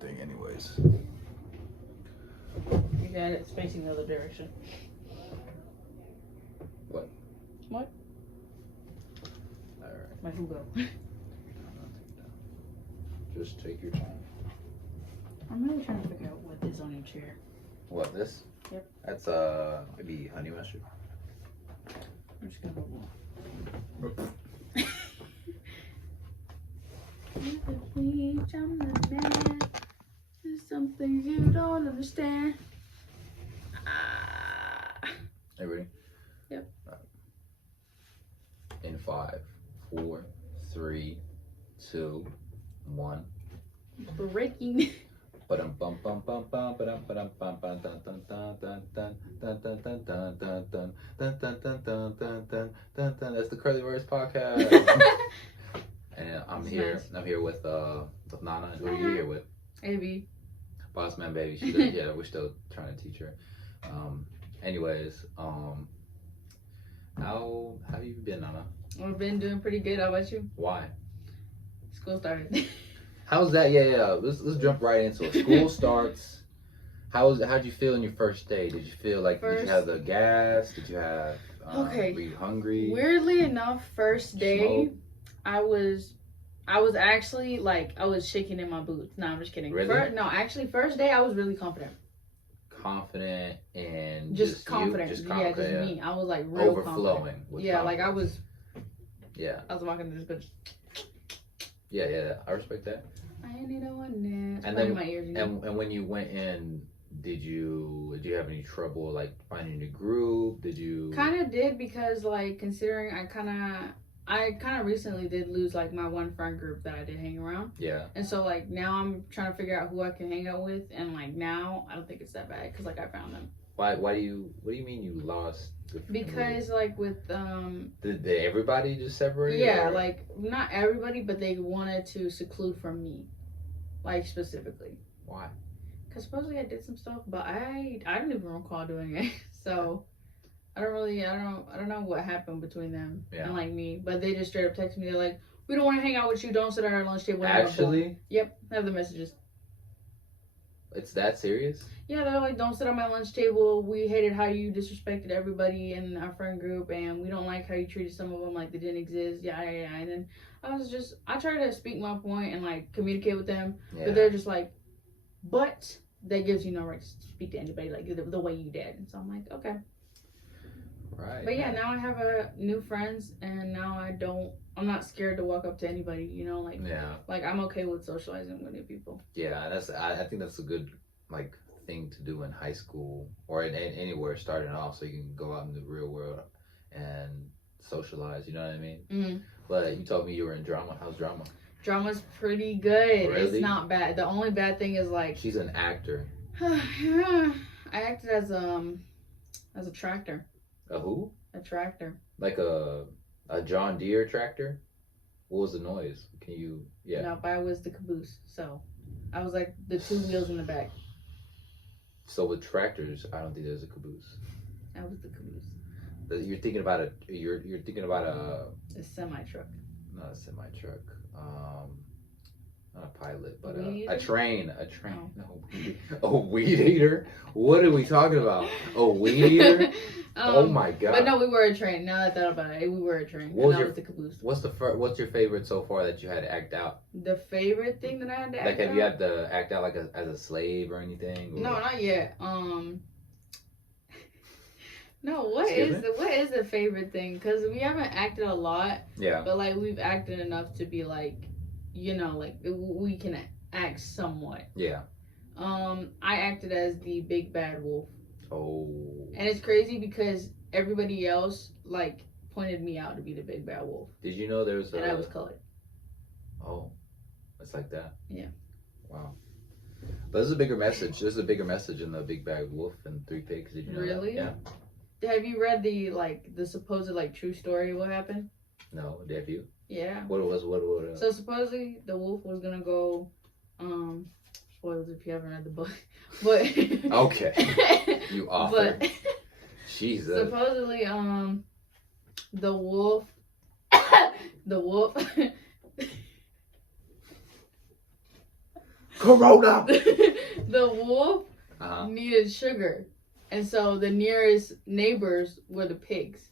thing anyways. You got it. It's facing the other direction. What? What? Alright. My Hugo. Just take your time. I'm really trying to figure out what is on your chair. What, this? Yep. That's maybe honey mustard. I'm just gonna go. I'm the man. There's something you don't understand. Hey, ready? Yep. Right. In 5, 4, 3, 2, 1. Breaking. That's the Curlyverse Podcast. And I'm here. Nice. I'm here with Nana. Who are you here with? AB. Bossman Baby. She yeah, we're still trying to teach her. Anyways, how have you been, Nana? I've been doing pretty good. How about you? Why? School started. How's that? Yeah. Let's jump right into it. School starts. How'd you feel in your first day? Did you feel like did you have the gas? Did you have okay? Were you hungry? Weirdly enough, first day, Smoke? I was actually like I was shaking in my boots. No, I'm just kidding. Really? First day I was really confident. Confident and just confident. Just yeah, just me. I was like real overflowing. With yeah, confidence. Like I was. Yeah. I was walking to this bitch. Yeah. I respect that. I need a one and then my ears, you know? and when you went in, did you have any trouble like finding a group? Did you? Kind of did because like considering I kind of recently did lose like my one friend group that I did hang around. Yeah. And so like now I'm trying to figure out who I can hang out with, and like now I don't think it's that bad because like I found them. Why do you? What do you mean you lost? Because like with Did everybody just separate? Yeah, or? Like not everybody, but they wanted to seclude from me, like specifically. Why? Because supposedly I did some stuff, but I don't even recall doing it. So. I don't know what happened between them and like me, but they just straight up texted me. They're like, "We don't want to hang out with you. Don't sit at our lunch table." Actually? Yep, I have the messages. It's that serious? Yeah, they're like, "Don't sit at my lunch table. We hated how you disrespected everybody in our friend group, and we don't like how you treated some of them like they didn't exist." Yeah. And then I tried to speak my point and like communicate with them, but they're just like, "But that gives you no right to speak to anybody like the way you did." And so I'm like, okay. Right. But yeah, now I have new friends, and now I'm not scared to walk up to anybody, you know, like like I'm okay with socializing with new people. Yeah, I think that's a good like thing to do in high school or in anywhere starting off, so you can go out in the real world and socialize. You know what I mean? Mm-hmm. But you told me you were in drama. How's drama? Drama's pretty good. Really? It's not bad. The only bad thing is like she's an actor. I acted as a tractor. A who? A tractor. Like a John Deere tractor? What was the noise? Can you? Yeah. No, but I was the caboose, so I was like the two wheels in the back. So with tractors, I don't think there's a caboose. I was the caboose. You're thinking about a semi truck. Not a semi truck. Not a pilot, but a train. Oh. No, a weed eater. What are we talking about? A weed eater? Oh my god! But no, we were a train. Now that I thought about it, we were a train. What was the caboose? What's your favorite so far that you had to act out? The favorite thing that I had to act out? Like, have you had to act out like as a slave or anything? Or? No, not yet. No, what is the favorite thing? Because we haven't acted a lot. Yeah. But like we've acted enough to be like, you know, like we can act somewhat. Yeah. I acted as the big bad wolf. Oh. And it's crazy because everybody else like pointed me out to be the big bad wolf. Did you know there was and I was colored. Oh, it's like that. Yeah. Wow. But there's a bigger message. There's a bigger message in the Big Bad Wolf and Three Pigs. Did you know really? That? Yeah. Have you read the supposed like true story of what happened? No, have you? Yeah. What was? So supposedly the wolf was gonna go. Spoilers if you haven't read the book, but okay, you author. But Jesus. Supposedly, the wolf. Corona. The wolf needed sugar, and so the nearest neighbors were the pigs.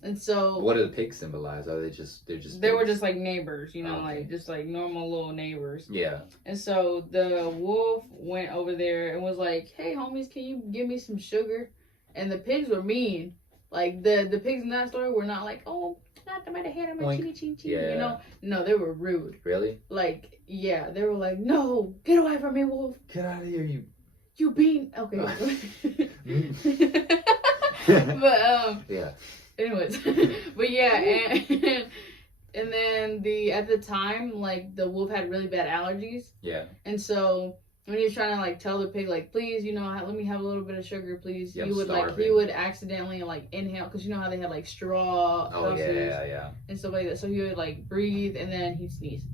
And so, what do the pigs symbolize? Are they just? They were just like neighbors, you know, like just like normal little neighbors. Yeah. And so the wolf went over there and was like, "Hey, homies, can you give me some sugar?" And the pigs were mean. Like the pigs in that story were not like, "Oh, not the matter head, I'm a chitty chitty," you know. No, they were rude. Really? Like, yeah, they were like, "No, get away from me, wolf! Get out of here, you! You being okay." But yeah. Anyways, but yeah, and then at the time, like, the wolf had really bad allergies. Yeah. And so when he was trying to like tell the pig, like, please, you know, let me have a little bit of sugar, please. He would accidentally like inhale, because you know how they had like straw houses and stuff like that. So he would like breathe and then he'd sneeze,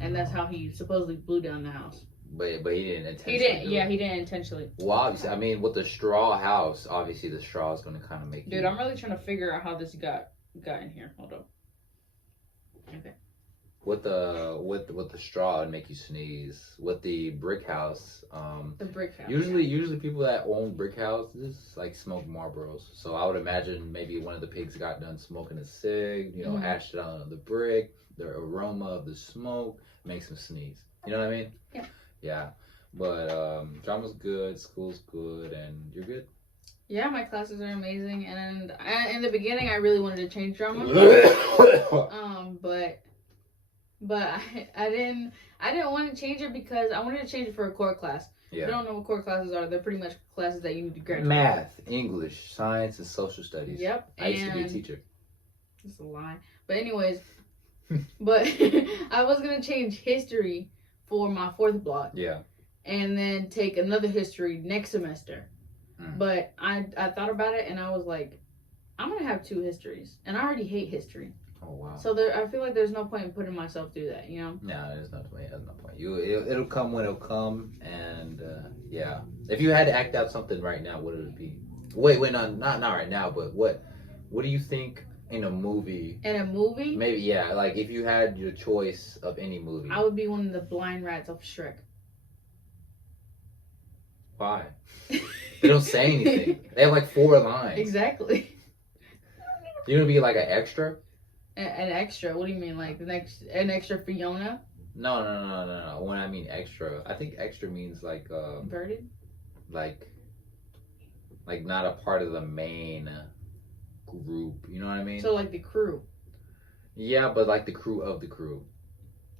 and that's how he supposedly blew down the house. But he didn't intentionally. He didn't intentionally. Well, obviously, I mean, with the straw house, obviously the straw is going to kind of make. Dude, I'm really trying to figure out how this got in here. Hold up. Okay. With the straw, it'd make you sneeze. With the brick house, the brick house. Usually people that own brick houses like smoke Marlboros. So I would imagine maybe one of the pigs got done smoking a cig, you know, ashed it on the brick. The aroma of the smoke makes them sneeze. You know what I mean? Yeah. Yeah, but drama's good, school's good, and you're good? Yeah, my classes are amazing, and in the beginning I really wanted to change drama. But I didn't want to change it because I wanted to change it for a core class. Yeah. If you don't know what core classes are, they're pretty much classes that you need to graduate. Math, English, science, and social studies. Yep. I used to be a teacher. That's a lie. But anyways, but I was going to change history for my fourth block. Yeah. And then take another history next semester. But I thought about it and I was like, I'm going to have 2 histories. And I already hate history. Oh, wow. So I feel like there's no point in putting myself through that, you know? No, there's no point. It'll come when it'll come. And, yeah. If you had to act out something right now, what would it be? Wait, not right now, but what do you think in a movie? In a movie? Maybe, yeah. Like, if you had your choice of any movie. I would be one of the blind rats of Shrek. Why? They don't say anything. They have like 4 lines. Exactly. You're gonna be like an extra? An extra? What do you mean? Like an extra Fiona? No. When I mean extra, I think extra means like inverted? Like not a part of the main group. You know what I mean? So like the crew. Yeah, but like the crew of the crew.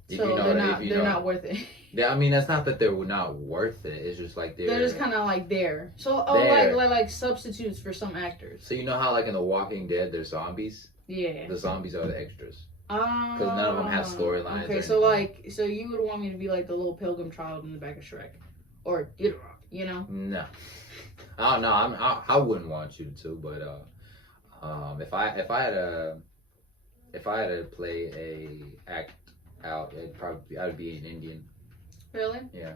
So they're not worth it. I mean, that's not that they're not worth it. It's just like they're just kind of like there. So like substitutes for some actors. So you know how like in The Walking Dead there's zombies? Yeah. The zombies are the extras. Because none of them have storylines. Okay, so you would want me to be like the little pilgrim child in the back of Shrek, or you know? No. I don't know. I wouldn't want you to, but if I had to play a act out, I'd be an Indian. Really? Yeah.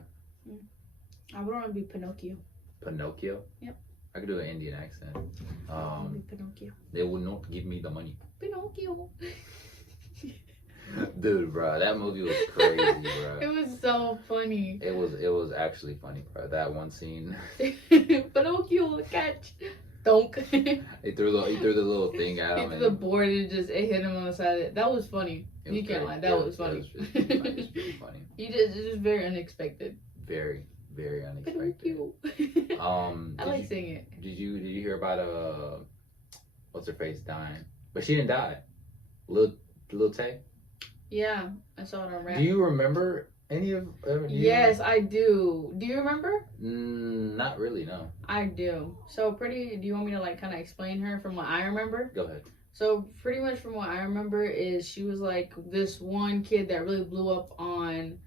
I would want to be Pinocchio. Pinocchio? Yep. I could do an Indian accent. Pinocchio. They would not give me the money. Pinocchio. Dude, bro, that movie was crazy, bro. It was so funny. It was actually funny, bro. That one scene. Pinocchio, catch. Donk. He threw the little thing at him. He threw the board and it hit him on the side of it. That was funny. You can't lie. That was funny. It was really funny. It was very unexpected. Very, very unexpected. Pinocchio. I like seeing it. Did you hear about what's her face dying? But she didn't die. Lil Tay. Yeah, I saw it on Rap. Do you remember any of? Yes, I do. Do you remember? Not really. No. I do. So do you want me to like kind of explain her from what I remember? Go ahead. So pretty much from what I remember is she was like this one kid that really blew up on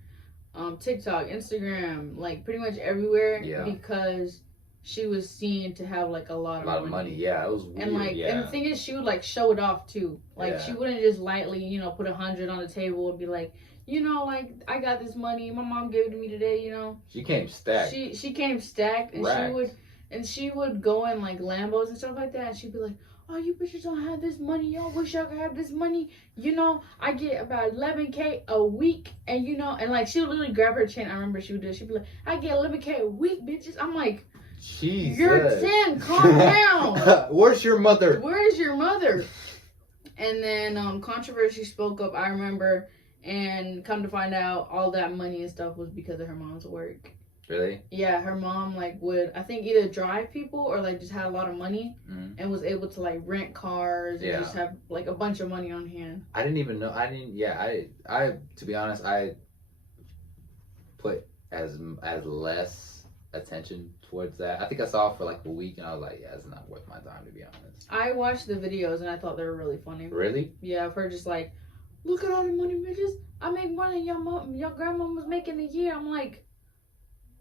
TikTok, Instagram, like pretty much everywhere. Yeah. Because she was seen to have like a lot of money. Yeah, it was weird. And and the thing is, she would like show it off too. Like she wouldn't just lightly, put 100 on the table and be like, like I got this money, my mom gave it to me today. She came stacked. She came stacked, and she would go in like Lambos and stuff like that, and she'd be like, oh, you bitches don't have this money. Y'all wish y'all could have this money. I get about 11K a week. And, and like, she'll literally grab her chin. I remember she would do it. She'd be like, I get 11K a week, bitches. I'm like, Jesus. You're 10. Calm down. Where's your mother? Where's your mother? And then Controversy spoke up, I remember. And come to find out, all that money and stuff was because of her mom's work. Really? Yeah, her mom would, I think, either drive people or just had a lot of money and was able to rent cars and just have a bunch of money on hand. I didn't even know. I to be honest, I put as less attention towards that. I think I saw it for a week and I was like, yeah, it's not worth my time, to be honest. I watched the videos and I thought they were really funny. Really? Yeah, of her just look at all the money, bitches. I make more than your grandma was making a year. I'm like,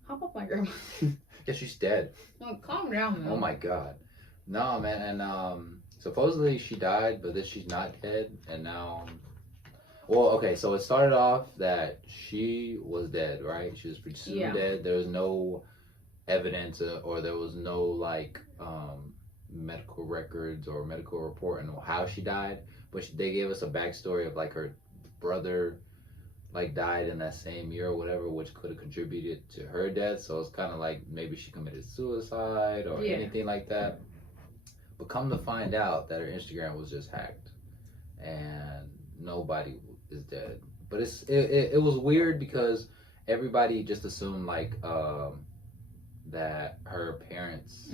how about my grandma? Yeah, she's dead. Well, calm down, man. Oh my god. No, man, and supposedly she died, but then she's not dead, and now. Well, okay, so it started off that she was dead, right? She was presumed dead. There was no evidence, or there was no medical records or medical report on how she died. But they gave us a backstory of her brother. Died in that same year or whatever, which could have contributed to her death. So it's kind of maybe she committed suicide or anything like that. But come to find out that her Instagram was just hacked and nobody is dead. But it was weird because everybody just assumed that her parents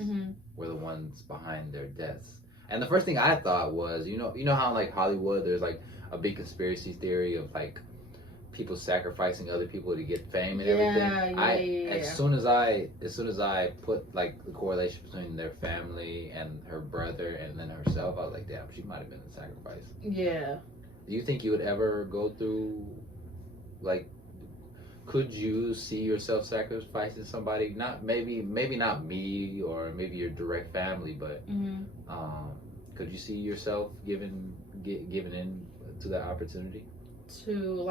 were the ones behind their deaths. And the first thing I thought was, you know how Hollywood, there's a big conspiracy theory of people sacrificing other people to get fame and everything. As soon as I put the correlation between their family and her brother and then herself, I was like, damn, she might have been a sacrifice. Yeah. Do you think you would ever go through could you see yourself sacrificing somebody? Not maybe not me or maybe your direct family, but could you see yourself giving in to that opportunity? To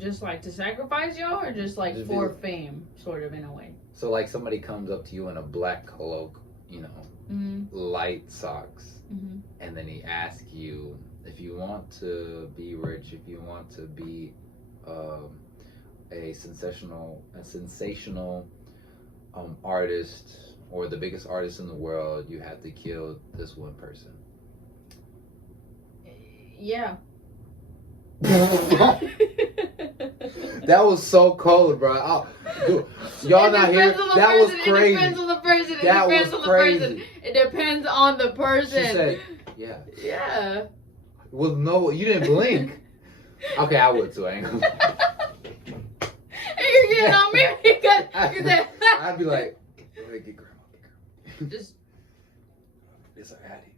just to sacrifice y'all, or just for fame, sort of, in a way. So somebody comes up to you in a black cloak, light socks, and then he asks you if you want to be rich, if you want to be a sensational artist or the biggest artist in the world, you have to kill this one person. Yeah. That was so cold, bro. Y'all not here. That was crazy. It depends on the person. It depends on the person. She said, yeah. Yeah. Well, no, you didn't blink. Okay, I would too. I ain't gonna. You're getting on me because I'd be like, get grandma. Just. It's her Addie.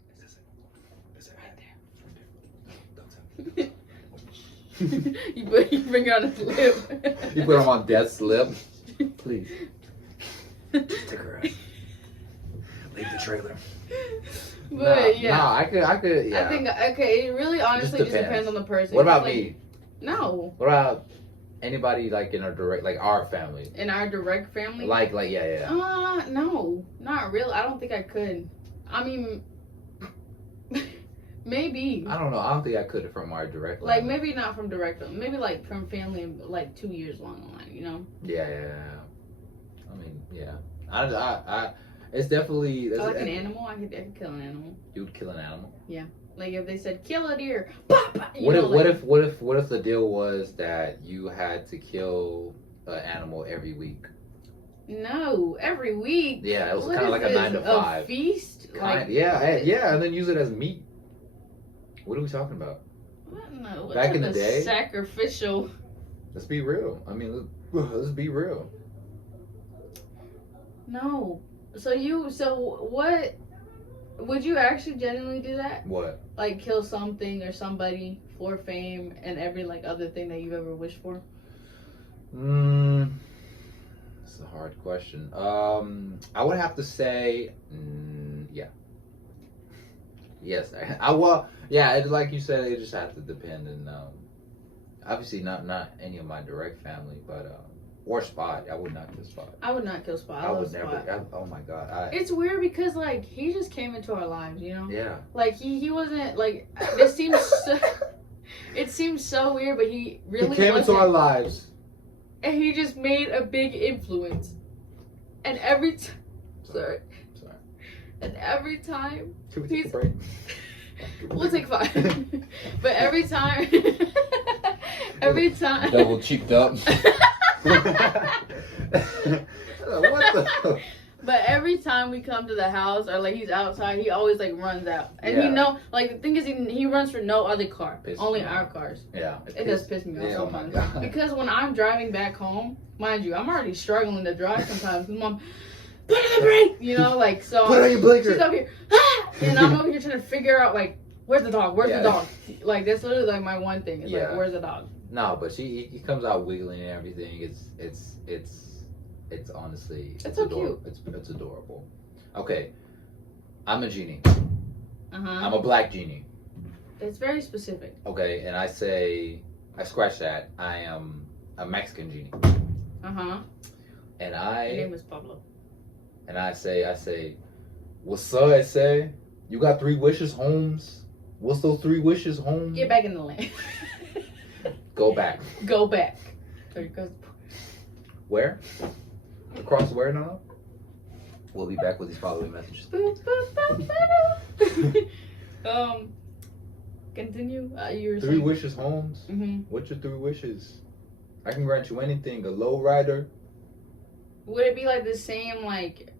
It's her Addie. Don't tell me. you bring it on his lip. You put him on death's lip. Please. Take her out. Leave the trailer. But I could. Yeah. I think it really honestly just depends on the person. What about me? No. What about anybody in our direct, our family? In our direct family? Yeah. No, not really. I don't think I could. I mean. Maybe. I don't know. I don't think I could from our direct line. Maybe not from direct. Maybe from family 2 years along the line, Yeah. I mean, yeah. I it's definitely. An animal? I could kill an animal. You would kill an animal? Yeah. If they said kill a deer. What if the deal was that you had to kill an animal every week? No, every week. Yeah, it was kind of like a 9 to 5. A feast? Yeah, and then use it as meat. What are we talking about? I don't know. Back in the day? Sacrificial. Let's be real. I mean, let's be real. No. So what? Would you actually genuinely do that? What? Kill something or somebody for fame and every other thing that you've ever wished for? It's a hard question. I would have to say, yeah. Yes, like you said, it just has to depend, and obviously not any of my direct family, but Or Spot. I would not kill Spot. I would not kill Spot. I would never. Oh my God. It's weird because like he just came into our lives, you know. Yeah. Like he wasn't like. This seems. It seems so weird, but he really came into our lives. And he just made a big influence. And every time. Sorry. And every time. Can we take a break? We'll take 5. But every time. Every time. Double cheeked up. What the? But every time we come to the house or like he's outside, he always like runs out. And he like the thing is he runs for no other car, only our cars. Yeah, it does piss me off sometimes. Because when I'm driving back home, mind you, I'm already struggling to drive sometimes. Because Mom, put on the brake, you know, like so. Put on your blinker. She's up here, and I'm over here trying to figure out like where's the dog? Where's the dog? Like that's literally like my one thing. It's like where's the dog? No, but he comes out wiggling and everything. It's honestly it's so cute. It's adorable. Okay, I'm a genie. Uh-huh. I'm a black genie. It's very specific. Okay, and I scratch that. I am a Mexican genie. Uh-huh. And Your name is Pablo. And I say, what's up? I say, you got 3 wishes, Holmes. What's those 3 wishes, Holmes? Get back in the land. Go back. Go back. Where? Across where now? We'll be back with these following messages. Continue. You were 3 wishes, Holmes. Mm-hmm. What's your 3 wishes? I can grant you anything. A low rider. Would it be like the same like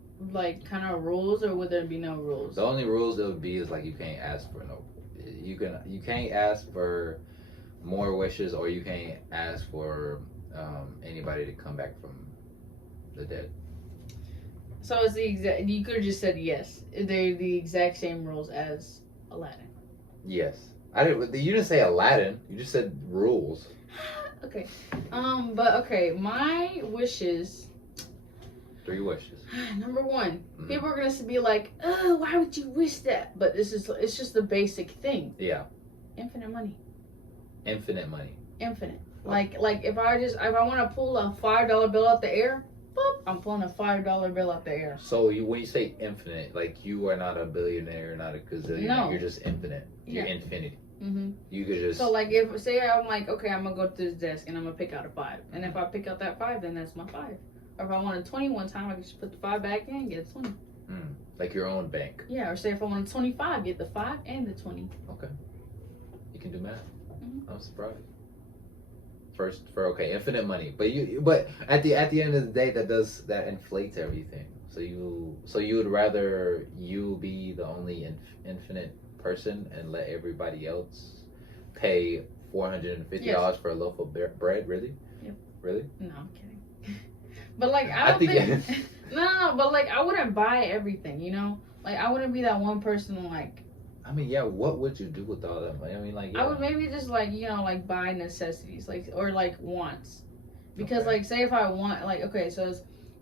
kind of rules, or would there be no rules? The only rules there would be is like you can't ask for no. You can't ask for more wishes, or you can't ask for anybody to come back from the dead. So it's the exact. You could have just said yes. They're the exact same rules as Aladdin. Yes, I didn't. You didn't say Aladdin. You just said rules. Okay. But okay, my wishes. 3 wishes. Number 1, people are gonna be like, "Oh, why would you wish that?" But it's just the basic thing. Yeah. Infinite money. Infinite money. Infinite. Like if I want to pull a $5 bill out the air, boop, I'm pulling a $5 bill out the air. So when you say infinite, like you are not a billionaire, not a gazillionaire. No. You're just infinite. You're infinity. Mm-hmm. You could just. So like if say I'm like, okay, I'm gonna go to this desk and I'm gonna pick out a 5, and if I pick out that 5, then that's my 5. Or if I want a 20 one time, I can just put the 5 back in and get a 20. Like your own bank. Yeah, or say if I want a 25, get the 5 and the 20. Okay. You can do math. Mm-hmm. I'm surprised. Infinite money, but at the end of the day, that inflates everything. So you would rather you be the only infinite person and let everybody else pay $450 for a loaf of bread? Really? Yep. Really? No, I'm kidding. But like I don't think no, but like I wouldn't buy everything, you know? Like I wouldn't be that one person like. I mean, yeah, what would you do with all that money? I mean, like, yeah. I would maybe just like, you know, like buy necessities, like, or like wants. Because like, say if I want, like, okay, so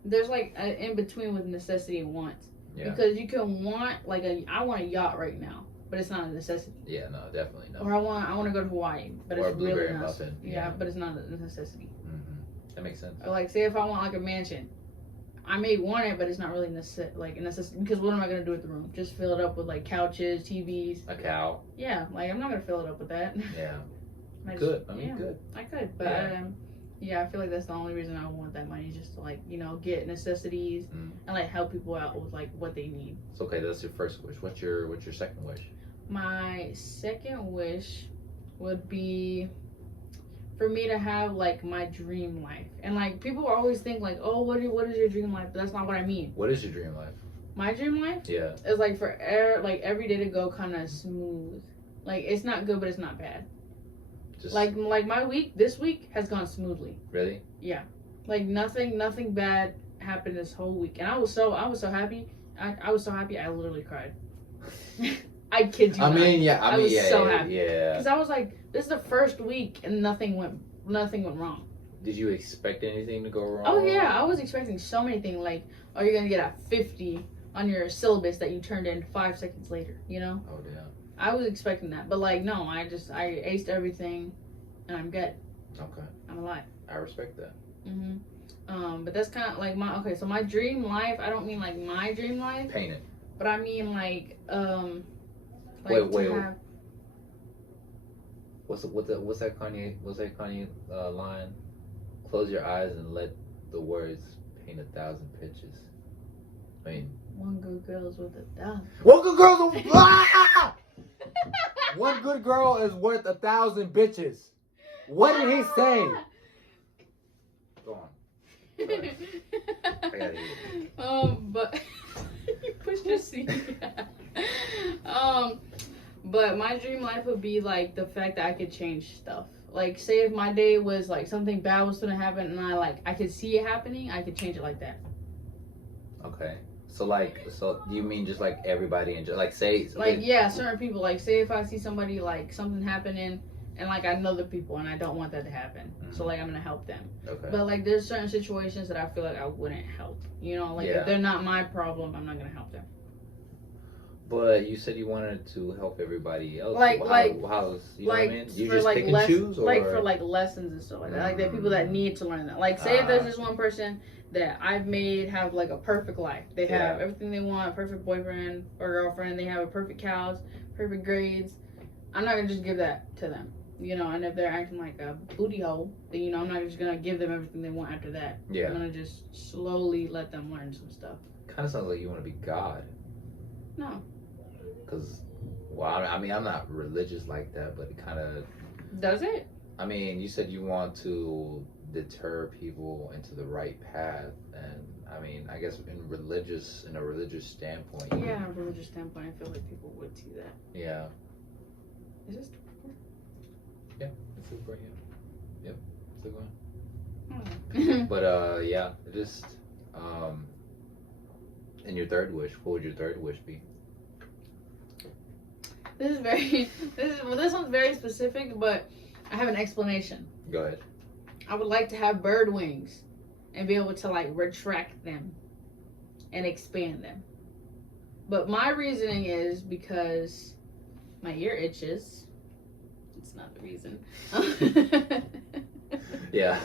there's like an in between with necessity and wants. Yeah. Because you can want, like, I want a yacht right now, but it's not a necessity. Yeah, no, definitely not. Or I want to go to Hawaii, but or it's really not. Muffin. Yeah, but it's not a necessity. Mm-hmm. That makes sense. Or like, say if I want like a mansion. I may want it, but it's not really a necessity. Because what am I going to do with the room? Just fill it up with, like, couches, TVs. A cow. Yeah, like, I'm not going to fill it up with that. Yeah. Good. I could. But, I feel like that's the only reason I want that money. Just to, like, you know, get necessities and, like, help people out with, like, what they need. It's okay. That's your first wish. What's your second wish? My second wish would be for me to have like my dream life. And like people always think like, oh, what is your dream life? But that's not what I mean. What is your dream life? My dream life? Yeah. Is like for every day to go kind of smooth. Like it's not good, but it's not bad. Just like my this week has gone smoothly. Really? Yeah. Like nothing bad happened this whole week, and I was so happy. I was so happy. I literally cried. I kid you not. I was so happy. Yeah. Because I was like, this is the first week and nothing went wrong. Did you expect anything to go wrong? Oh yeah, I was expecting so many things. Like, oh, you're gonna get a 50 on your syllabus that you turned in 5 seconds later. You know? Oh yeah. I was expecting that, but like, no, I aced everything, and I'm good. Okay. I'm alive. I respect that. Mhm. But that's kind of like so my dream life, I don't mean like my dream life. Paint it. But I mean like wait. What's that Kanye line? Close your eyes and let the words paint 1,000 pictures. I mean, one good girl's worth 1,000. One good girl's one good girl is worth 1,000 bitches. What did he say? Go on. Sorry. I gotta hear it. But you pushed your seat. But my dream life would be like the fact that I could change stuff. Like, say if my day was like something bad was gonna happen and I could see it happening, I could change it like that. Okay. So do you mean just like everybody and just like say like certain people, like say if I see somebody like something happening and like I know the people and I don't want that to happen, so like I'm gonna help them. Okay. But like there's certain situations that I feel like I wouldn't help. You know, like if they're not my problem, I'm not gonna help them. But you said you wanted to help everybody else. Like, you know like what I mean? You for just like pick and choose, or like for like lessons and stuff like that. Like there are people that need to learn that. Like say if there's this one person that I've made have like a perfect life. They have everything they want, perfect boyfriend or girlfriend. They have a perfect house, perfect grades. I'm not gonna just give that to them. You know, and if they're acting like a booty hole, then you know I'm not just gonna give them everything they want after that. Yeah. I'm gonna just slowly let them learn some stuff. Kind of sounds like you want to be God. No. Because, well, I mean, I'm not religious like that, but it kind of... Does it? I mean, you said you want to deter people into the right path, and I mean, I guess in a religious standpoint... Yeah, in a religious standpoint, I feel like people would see that. Yeah. Is this still recording? Yeah, it's still recording. Yep, still going. But, yeah, just... and your third wish, what would your third wish be? This one's very specific, but I have an explanation. Go ahead. I would like to have bird wings and be able to like retract them and expand them. But my reasoning is because my ear itches. It's not the reason. Yeah.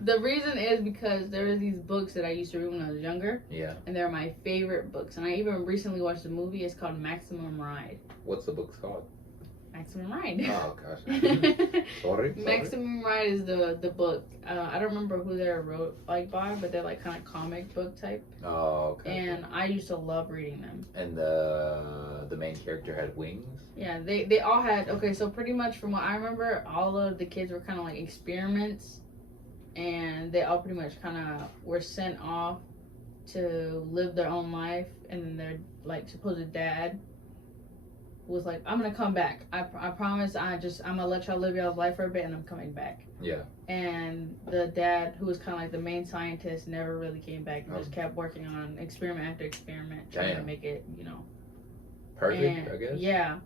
The reason is because there are these books that I used to read when I was younger. Yeah. And they're my favorite books. And I even recently watched a movie. It's called Maximum Ride. What's the book called? Maximum Ride. Oh, gosh. Sorry. Maximum Ride is the book. I don't remember who they're wrote like by, but they're like kind of comic book type. Oh, okay. And I used to love reading them. And the main character had wings? Yeah, they all had. Okay, so pretty much from what I remember, all of the kids were kind of like experiments. And they all pretty much kind of were sent off to live their own life. And then their, like, supposed dad was like, I'm going to come back. I promise I'm going to let y'all live y'all's life for a bit and I'm coming back. Yeah. And the dad, who was kind of like the main scientist, never really came back. And just kept working on experiment after experiment, trying to make it, you know. Perfect, I guess? Yeah.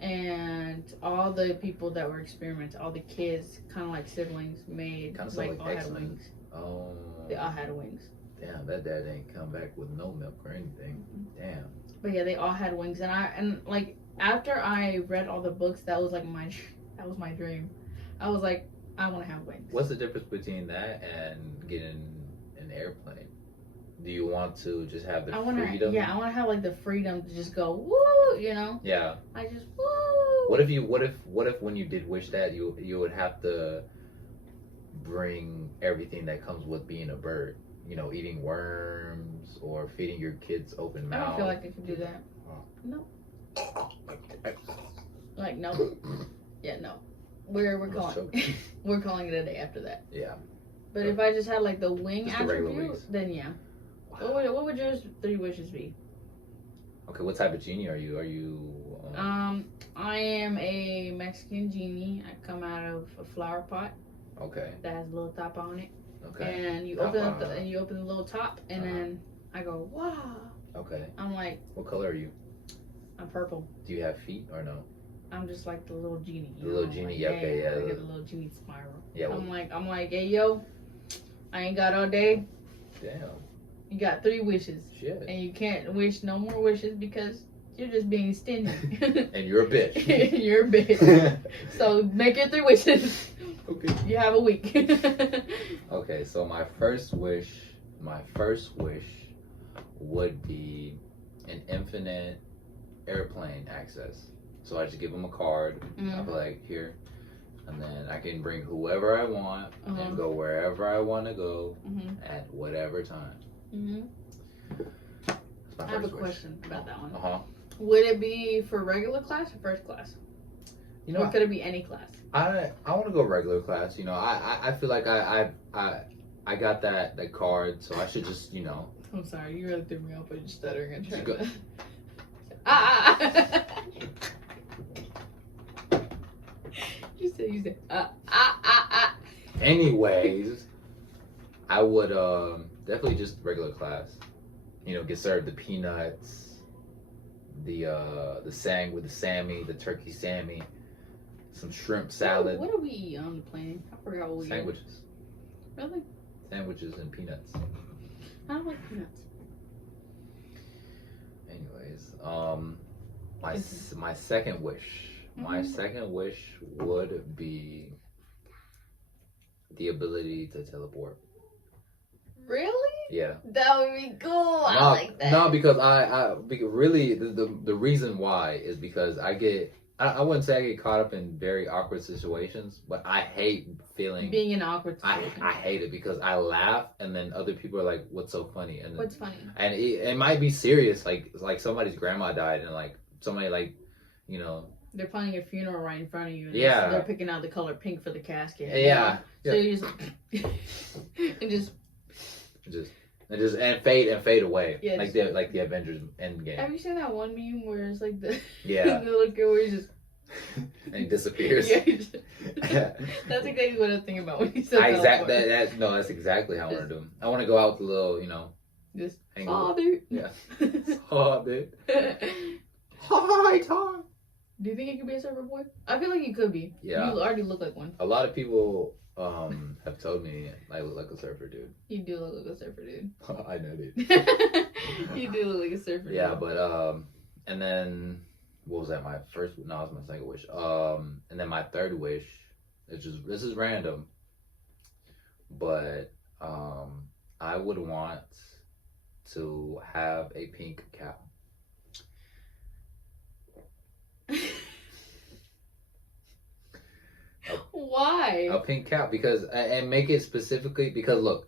And all the people that were experimenting, all the kids, kind of like siblings, made like all had wings. Oh. They all had wings. Damn, that dad ain't come back with no milk or anything. Damn. But yeah, they all had wings, and like after I read all the books, that was my dream. I was like, I want to have wings. What's the difference between that and getting an airplane? Do you want to just have the freedom? Yeah, I want to have like the freedom to just go woo, you know? Yeah. I just woo. What if when you did wish that you would have to bring everything that comes with being a bird? You know, eating worms or feeding your kids open mouth. I don't feel like I could do that. No. Like no. Yeah, no. We're calling it a day after that. Yeah. But if I just had like the wing attribute, then yeah. Wow. What would your 3 wishes be? Okay, what type of genie are you? Are you? I am a Mexican genie. I come out of a flower pot. Okay. That has a little top on it. Okay. And you open the little top, and then I go wow. Okay. I'm like. What color are you? I'm purple. Do you have feet or no? I'm just like the little genie. The little genie, like, okay, yeah. I get the little genie spiral. Yeah. I'm like, hey yo, I ain't got all day. Damn. You got 3 wishes. Shit. And you can't wish no more wishes because you're just being stingy. And you're a bitch. You're a bitch. So make your 3 wishes. Okay. You have a week. Okay, so my first wish would be an infinite airplane access. So I just give them a card. I'll be like, here. And then I can bring whoever I want and go wherever I want to go at whatever time. I have a question about that one. Would it be for regular class or first class? Or could it be any class? I want to go regular class. I feel like I got that card, so I should just I'm sorry, you really threw me off by just stuttering and trying to. You said Anyways, I would definitely just regular class. Get served the peanuts, the sang with the Sammy, the turkey Sammy, some shrimp salad. What do we eat on the plane? I forgot what we Sandwiches. Eat. Really? Sandwiches and peanuts. I don't like peanuts. Anyways, my second wish. My second wish would be the ability to teleport. Really? Yeah. That would be cool. I like that. No, because because really the reason why is because I wouldn't say I get caught up in very awkward situations, but I hate feeling being in awkward situations. I hate it because I laugh and then other people are like, "What's so funny?" And what's funny? And it might be serious, like somebody's grandma died, and like somebody they're planning a funeral right in front of you. And yeah. They're picking out the color pink for the casket. Yeah. So you just and fade away. Yeah, like the Avengers Endgame. Have you seen that one meme where it's like the the little girl where he just and he disappears? That's exactly what I think about when you said that's exactly how I want to do. I want to go out with the little, just father. Yeah. Father. Hi, Tom. Do you think you could be a surfer boy? I feel like you could be. Yeah. You already look like one. A lot of people have told me I look like a surfer dude. You do look like a surfer dude. I know, dude. You do look like a surfer dude. Yeah, but and then what was that? My first? No, it was my second wish. And then my third wish. This is random, but I would want to have a pink cow. Why? A pink cow and make it specifically because look,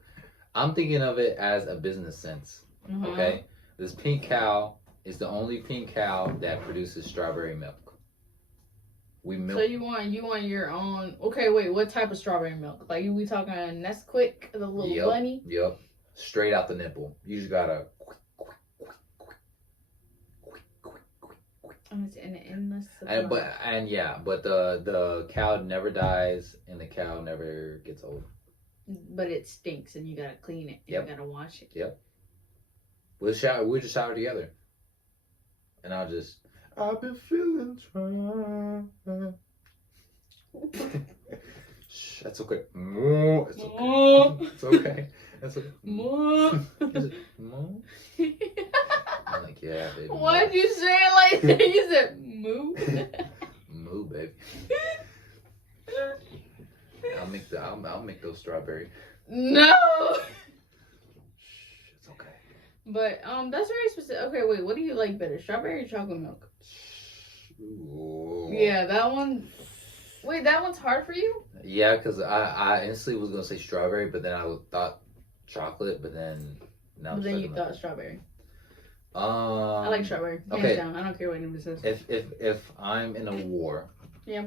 I'm thinking of it as a business sense. Okay, this pink cow is the only pink cow that produces strawberry milk. So you want your own? Okay, wait. What type of strawberry milk? Like we talking Nesquik, the little bunny? Yep. Straight out the nipple. You just gotta. And it's an endless supply. But the cow never dies and the cow never gets old. But it stinks and you gotta clean it. Yep. You gotta wash it. Yep. We'll just shower together. And I've been feeling dry. Shh, that's okay. It's okay. It's okay. That's okay. I'm like, yeah, baby. Why'd you say it like that? You said moo. Moo, baby. I'll make those strawberry. No. Shh, it's okay. But that's very specific. Okay, wait. What do you like better, strawberry or chocolate milk? Ooh. Yeah, that one. Wait, that one's hard for you? Yeah, because I instantly was gonna say strawberry, but then I thought chocolate, but then now. But then you thought strawberry. I I like strawberry. Hands down. I don't care what anybody says. If I'm in a war. Yeah.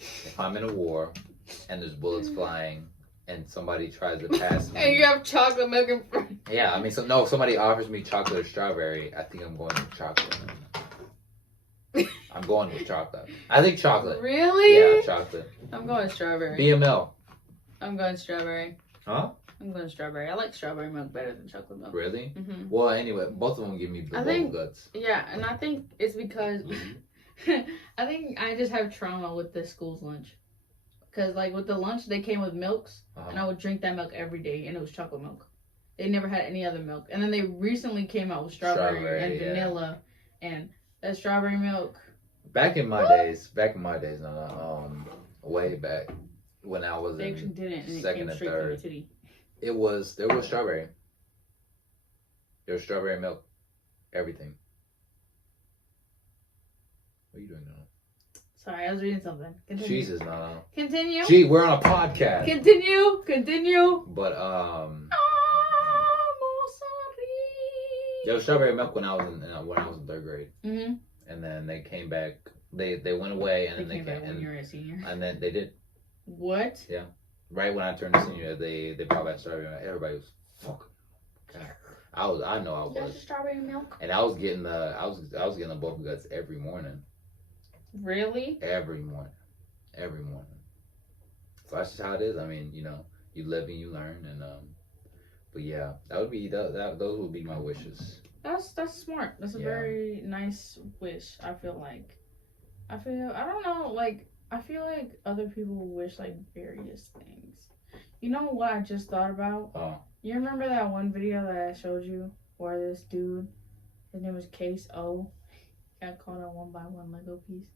If I'm in a war and there's bullets flying and somebody tries to pass me. And you have chocolate milk in front. Yeah, I mean, if somebody offers me chocolate or strawberry, I think I'm going with chocolate. I'm going with chocolate. I think chocolate. Really? Yeah, chocolate. I'm going strawberry. BML. I'm going strawberry. Huh? I'm going strawberry. I like strawberry milk better than chocolate milk. Really? Mm-hmm. Well, anyway, both of them give me bubble guts. Yeah, and I think it's because I think I just have trauma with the school's lunch. Because, like, with the lunch, they came with milks, and I would drink that milk every day, and it was chocolate milk. They never had any other milk. And then they recently came out with strawberry and vanilla, and that strawberry milk. Back in my days, way back, when I was they actually didn't, and second and third. There was strawberry. There was strawberry milk, everything. What are you doing now? Sorry, I was reading something. Continue. Jesus, no. Continue. Gee, we're on a podcast. Continue. But there was strawberry milk when I was in third grade. Mm-hmm. And then they came back. They went away, and then they came back when you were a senior. And then they did. What? Yeah. Right when I turned a senior, they brought back strawberry milk. Everybody was fucking. I know I was. Just strawberry milk. And I was getting the bubble guts every morning. Really? Every morning. So that's just how it is. I mean, you know, you live and you learn, and but yeah, those would be my wishes. That's smart. That's a very nice wish. I feel like I don't know, like I feel like other people wish like various things. You know what I just thought about? Oh. You remember that one video that I showed you where this dude, his name was Case O, got caught a 1x1 Lego piece?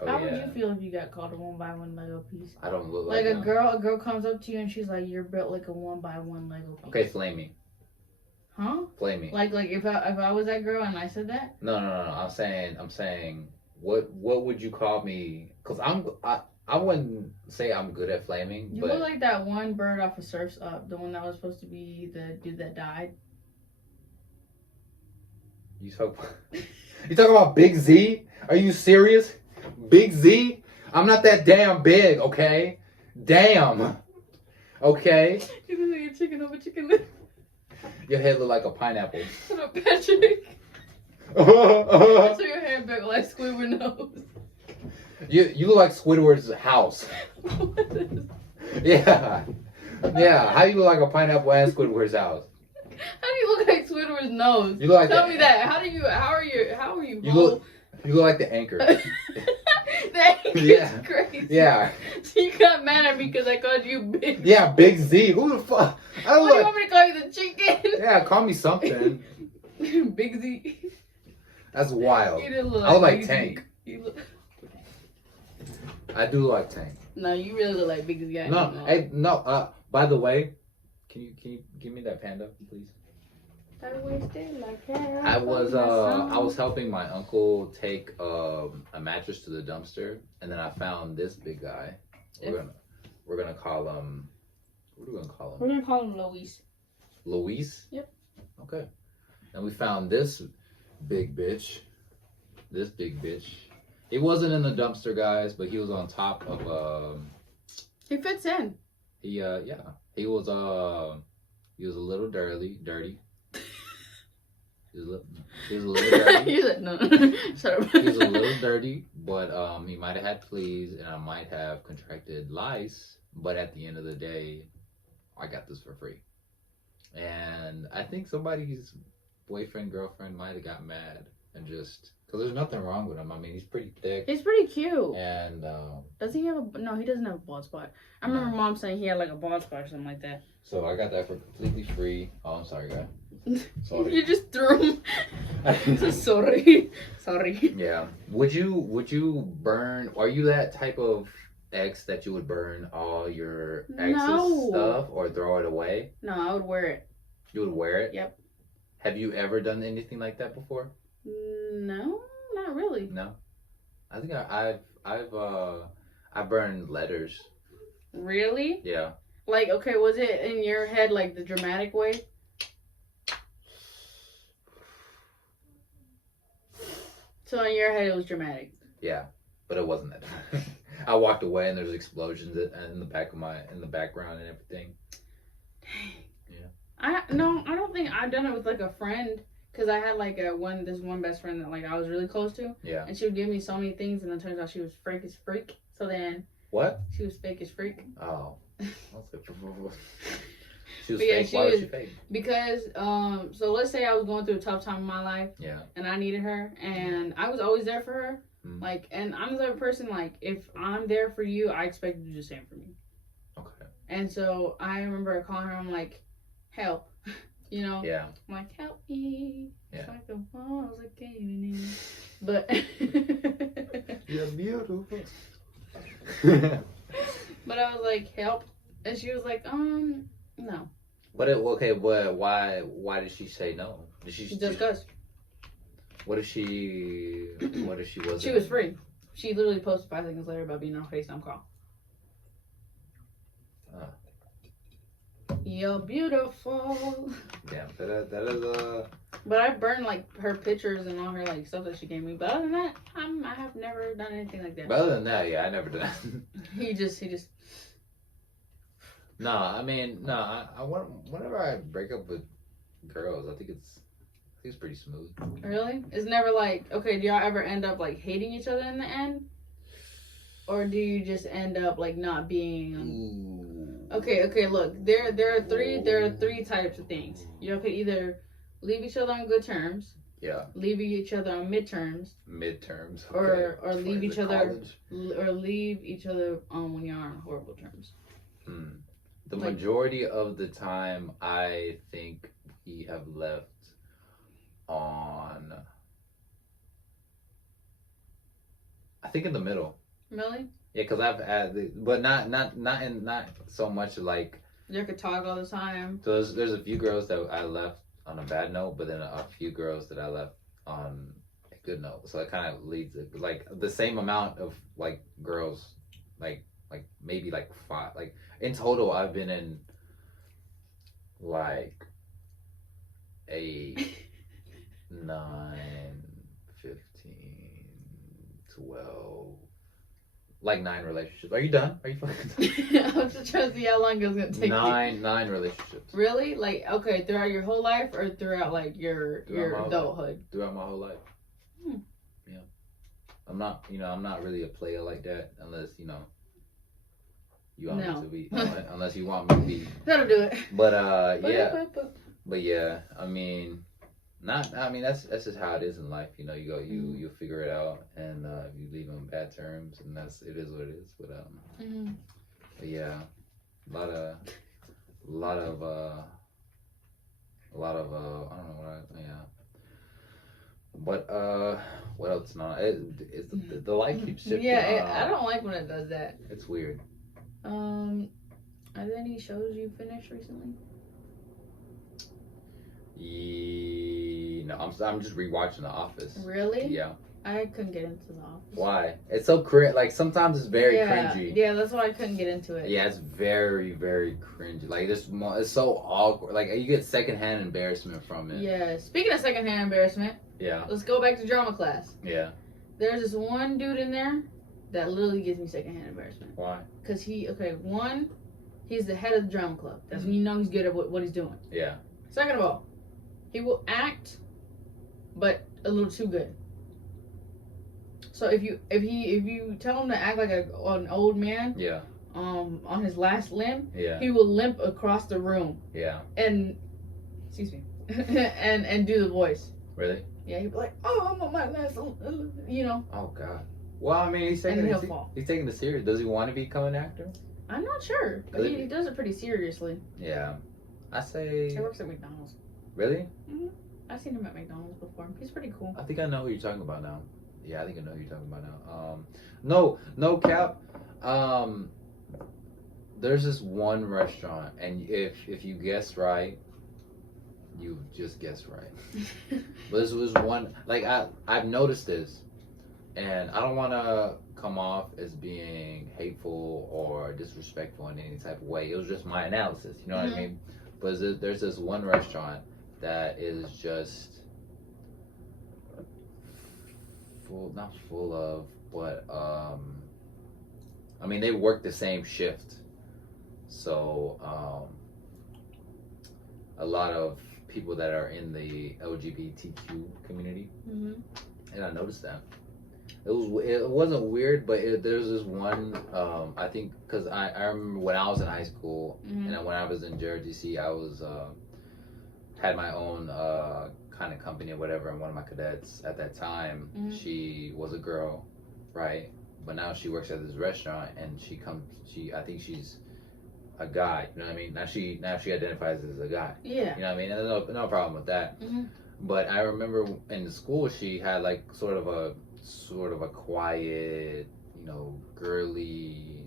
Oh, how would you feel if you got called a 1x1 Lego piece? I don't look like a girl comes up to you and she's like, "You're built like a 1x1 Lego piece." Okay, flame me. Huh? Flame me. Like if I was that girl and I said that? No. I'm saying, what would you call me? Cause I wouldn't say I'm good at flaming. You look like that one bird off of Surf's Up, the one that was supposed to be the dude that died. You talking about Big Z? Are you serious? Big Z? I'm not that damn big, okay? Damn. Okay? You look like a chicken over chicken leg. Your head look like a pineapple. Shut up, Patrick. So your hair back like Squidward nose. You look like Squidward's house. Yeah. Yeah. How you look like a pineapple and Squidward's house? How do you look like Squidward's nose? You look like Tell me that. How are you? You look like the anchor. The anchor's crazy. Yeah. So you got mad at me because I called you Big. Yeah, Big Z. Who the fuck? What do you want me to call you, the chicken? Yeah, call me something. Big Z. That's wild. You didn't look I look like Tank. I do look like Tank. No, you really look like Big Z. No. By the way, can you give me that panda, please? I was helping my uncle take a mattress to the dumpster, and then I found this big guy. We're gonna call him. What are we gonna call him? We're gonna call him Luis. Luis? Yep. Okay. And we found this big bitch. He wasn't in the dumpster, guys, but he was on top of He fits in. He was a little dirty. He was a little dirty. He's like, no. Shut up. He was a little dirty, but he might have had fleas, and I might have contracted lice. But at the end of the day, I got this for free. And I think somebody's boyfriend, girlfriend might have got mad and just... Because there's nothing wrong with him. I mean, he's pretty thick. He's pretty cute. And... Does he have a... No, he doesn't have a bald spot. I remember Mom saying he had like a bald spot or something like that. So I got that for completely free. Oh, I'm sorry, guy. Sorry. You just threw him. Sorry. Yeah. Would you burn... Are you that type of ex that you would burn all your ex's stuff or throw it away? No, I would wear it. You would wear it? Yep. Have you ever done anything like that before? No, not really. No. I think I burned letters. Really? Yeah. Like, okay, was it in your head like the dramatic way? So in your head it was dramatic. Yeah, but it wasn't that. I walked away and there's explosions in the background and everything. Dang. Yeah. I don't think I've done it with like a friend, because I had like this one best friend that like I was really close to. Yeah. And she would give me so many things, and then it turns out she was fake as freak. So then. What? She was fake as freak. Oh. She was fake. Why was she fake? Because so let's say I was going through a tough time in my life. Yeah. And I needed her, and I was always there for her. Mm. Like, and I'm the type of person, like, if I'm there for you, I expect you to do the same for me. Okay. And so I remember calling her. I'm like, help. You know? Yeah. I'm like, help me. Yeah. It's like the walls are caving in. But you're beautiful. But I was like, help. And she was like, no. But why did she say no? Just because. What if she wasn't? She was free. She literally posted 5 seconds later about being on a FaceTime call. You're beautiful. Damn, that is But I burned like her pictures and all her like stuff that she gave me. But other than that, I have never done anything like that. But other than that, yeah, I never did. He just. No, I mean, no. I whenever I break up with girls, I think it's pretty smooth. Really? It's never like, okay, do y'all ever end up like hating each other in the end? Or do you just end up like not being? Ooh. Okay. Look, there are three types of things. You can either leave each other on good terms. Yeah. Leave each other on midterms. Midterms. Okay. Or leave each other on when you're on horrible terms. The majority of the time, I think we have left on. I think in the middle. Really? Yeah, because I've had, but not so much like. You could talk all the time. So there's a few girls that I left on a bad note, but then a few girls that I left on a good note. So it kind of leads like the same amount of like girls, like maybe like 5. Like in total, I've been in like 8, 9, 15, 12. Like 9 relationships. Are you done? Are you fucking done? I'm just trying to see how long it's gonna take. 9 relationships. Really? Like, okay, throughout your whole life or throughout like your adulthood? Throughout my whole life. Yeah. I'm not really a player like that unless, you want me to be. Unless you want me to be. That'll do it. But yeah. But yeah, I mean that's just how it is in life. You figure it out, and you leave on bad terms, and it is what it is. But but yeah, a lot of I don't know what else? No, the light keeps shifting. Yeah, I don't like when it does that. It's weird. Are there any shows you finished recently? No, I'm just rewatching The Office. Really? Yeah. I couldn't get into The Office. Why? It's so like sometimes it's very cringy. Yeah, that's why I couldn't get into it. Yeah, it's very, very cringy. Like it's so awkward. Like you get secondhand embarrassment from it. Yeah. Speaking of secondhand embarrassment. Yeah. Let's go back to drama class. Yeah. There's this one dude in there that literally gives me secondhand embarrassment. Why? Because he's the head of the drama club. That's when you know he's good at what he's doing. Yeah. Second of all, he will act, but a little too good. So if you tell him to act like an old man, yeah, on his last limb, yeah, he will limp across the room, yeah, and and do the voice. Really? Yeah, he'd be like, "Oh, I'm on my last," Oh God. Well, I mean, he's taking it serious. Does he want to become an actor? I'm not sure. He does it pretty seriously. Yeah, I say. He works at McDonald's. Really? Mhm. I've seen him at McDonald's before. He's pretty cool. I think I know who you're talking about now. Yeah, I think I know who you're talking about now. No cap. There's this one restaurant, and if you guess right, you just guessed right. But this was one, like I've noticed this, and I don't want to come off as being hateful or disrespectful in any type of way. It was just my analysis, you know what I mean? But there's this one restaurant that is just not full of, but I mean they work the same shift, so a lot of people that are in the LGBTQ community, and I noticed that it wasn't weird, but there's this one I think because I remember when I was in high school and when I was in JRGC, I was had my own kind of company or whatever, and one of my cadets at that time, she was a girl, right? But now she works at this restaurant, and I think she's a guy, you know what I mean? Now she identifies as a guy. Yeah. You know what I mean? And no problem with that. But I remember in school she had like sort of a quiet, girly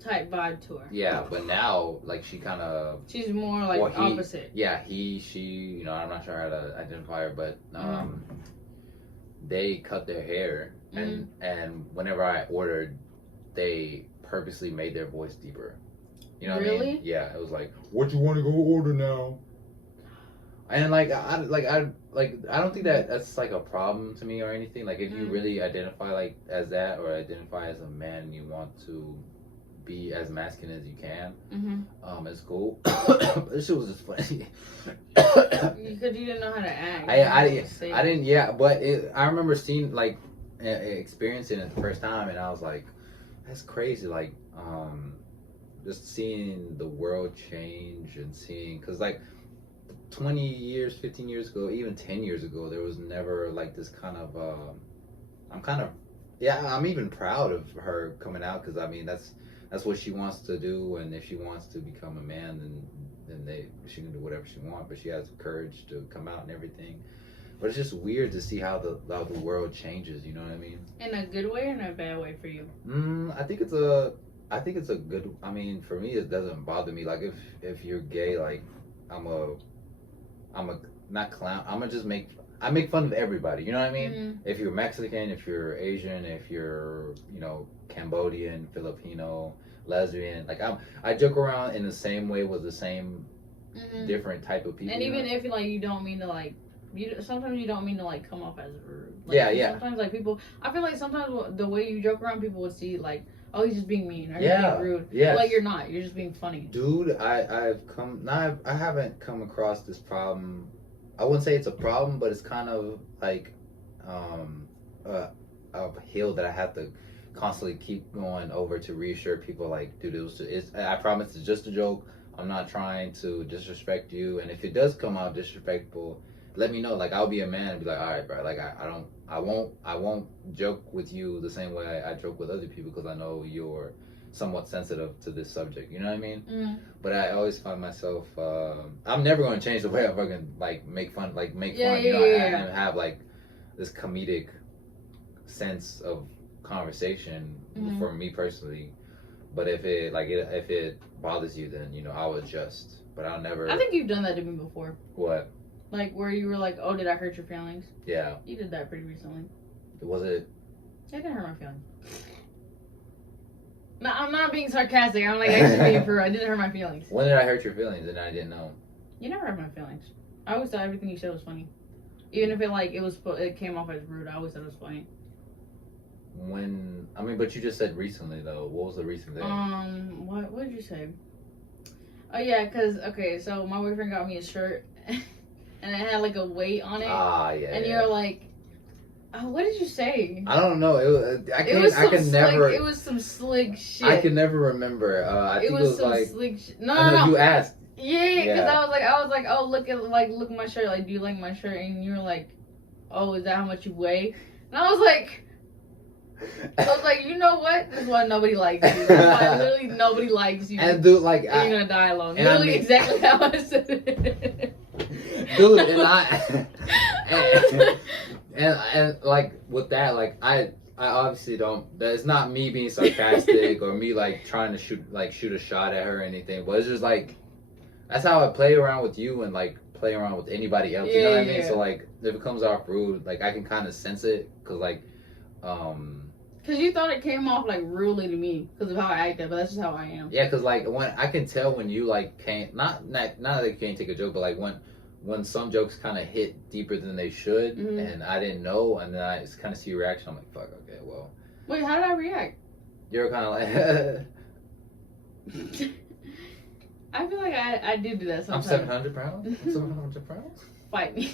type vibe to her. Yeah, but now, like, she kind of... She's more, like, opposite. Yeah, she, you know, I'm not sure how to identify her, but they cut their hair, and whenever I ordered, they purposely made their voice deeper. You know what I mean? Yeah, it was like, what you want to go order now? And, like, I don't think that's, like, a problem to me or anything. Like, if you really identify, like, as that, or identify as a man and you want to be as masculine as you can, it's cool. This shit was just funny. Because you didn't know how to act. I didn't, yeah, but I remember seeing, like, experiencing it the first time, and I was like, that's crazy, like, just seeing the world change and seeing, because, like, 20 years, 15 years ago, even 10 years ago, there was never, like, this kind of, I'm even proud of her coming out, because, I mean, that's what she wants to do, and if she wants to become a man, then she can do whatever she wants, but she has the courage to come out and everything. But it's just weird to see how the world changes, you know what I mean? In a good way or in a bad way for you? I think it's a good, I mean, for me, it doesn't bother me. Like, if you're gay, like, I'm a not clown, I make fun of everybody, you know what I mean? If you're Mexican, if you're Asian, if you're, you know, Cambodian, Filipino, lesbian, like, I joke around in the same way with the same different type of people. And even if, like, you don't mean to, like, sometimes you don't mean to, like, come off as rude. Like, yeah. Sometimes, like, people, I feel like sometimes the way you joke around, people would see, like, oh, he's just being mean or he's being rude. Yeah. Like, you're not. You're just being funny. Dude, I haven't come across this problem. I wouldn't say it's a problem, but it's kind of like a hill that I have to constantly keep going over to reassure people, like, dude, I promise it's just a joke. I'm not trying to disrespect you. And if it does come out disrespectful, let me know. Like, I'll be a man and be like, all right, bro. Like, I won't joke with you the same way I joke with other people, because I know you're somewhat sensitive to this subject. You know what I mean? But I always find myself, I'm never going to change the way I fucking, like, make fun. You know, I have, like, this comedic sense of conversation for me personally. But if it bothers you, then, you know, I'll adjust. But I'll never. I think you've done that to me before. What? Like, where you were like, oh, did I hurt your feelings? Yeah. You did that pretty recently. Was it? I didn't hurt my feelings. No, I'm not being sarcastic. I'm, like, actually being for real. I didn't hurt my feelings. When did I hurt your feelings and I didn't know? You never hurt my feelings. I always thought everything you said was funny. Even if it came off as rude, I always thought it was funny. But you just said recently, though. What was the recent thing? What did you say? Oh, yeah, because, okay, so my boyfriend got me a shirt, and it had, like, a weight on it. Ah, yeah. And you're like, oh, what did you say? I don't know. It was some slick shit. I can never remember. I think it was some like slick shit. No. You asked. Yeah, because I was like, oh, look at my shirt. Like, do you like my shirt? And you were like, oh, is that how much you weigh? And I was like, you know what? This is why nobody likes you. Literally nobody likes you. And dude, like, you're gonna die alone. Literally exactly how I said it. Dude, and like with that, like I obviously don't. It's not me being sarcastic or me like trying to shoot a shot at her or anything. But it's just like that's how I play around with you and like play around with anybody else. You know what I mean? So like if it comes off rude, like I can kind of sense it because like. Because you thought it came off, like, rudely to me because of how I acted, but that's just how I am. Yeah, because, like, when I can tell when you, like, can't, not that you can't take a joke, but, like, when some jokes kind of hit deeper than they should, and I didn't know, and then I just kind of see your reaction, I'm like, fuck, okay, well. Wait, how did I react? You're kind of like, I feel like I did do that sometimes. I'm 700 pounds? I'm 700 pounds? Fight me.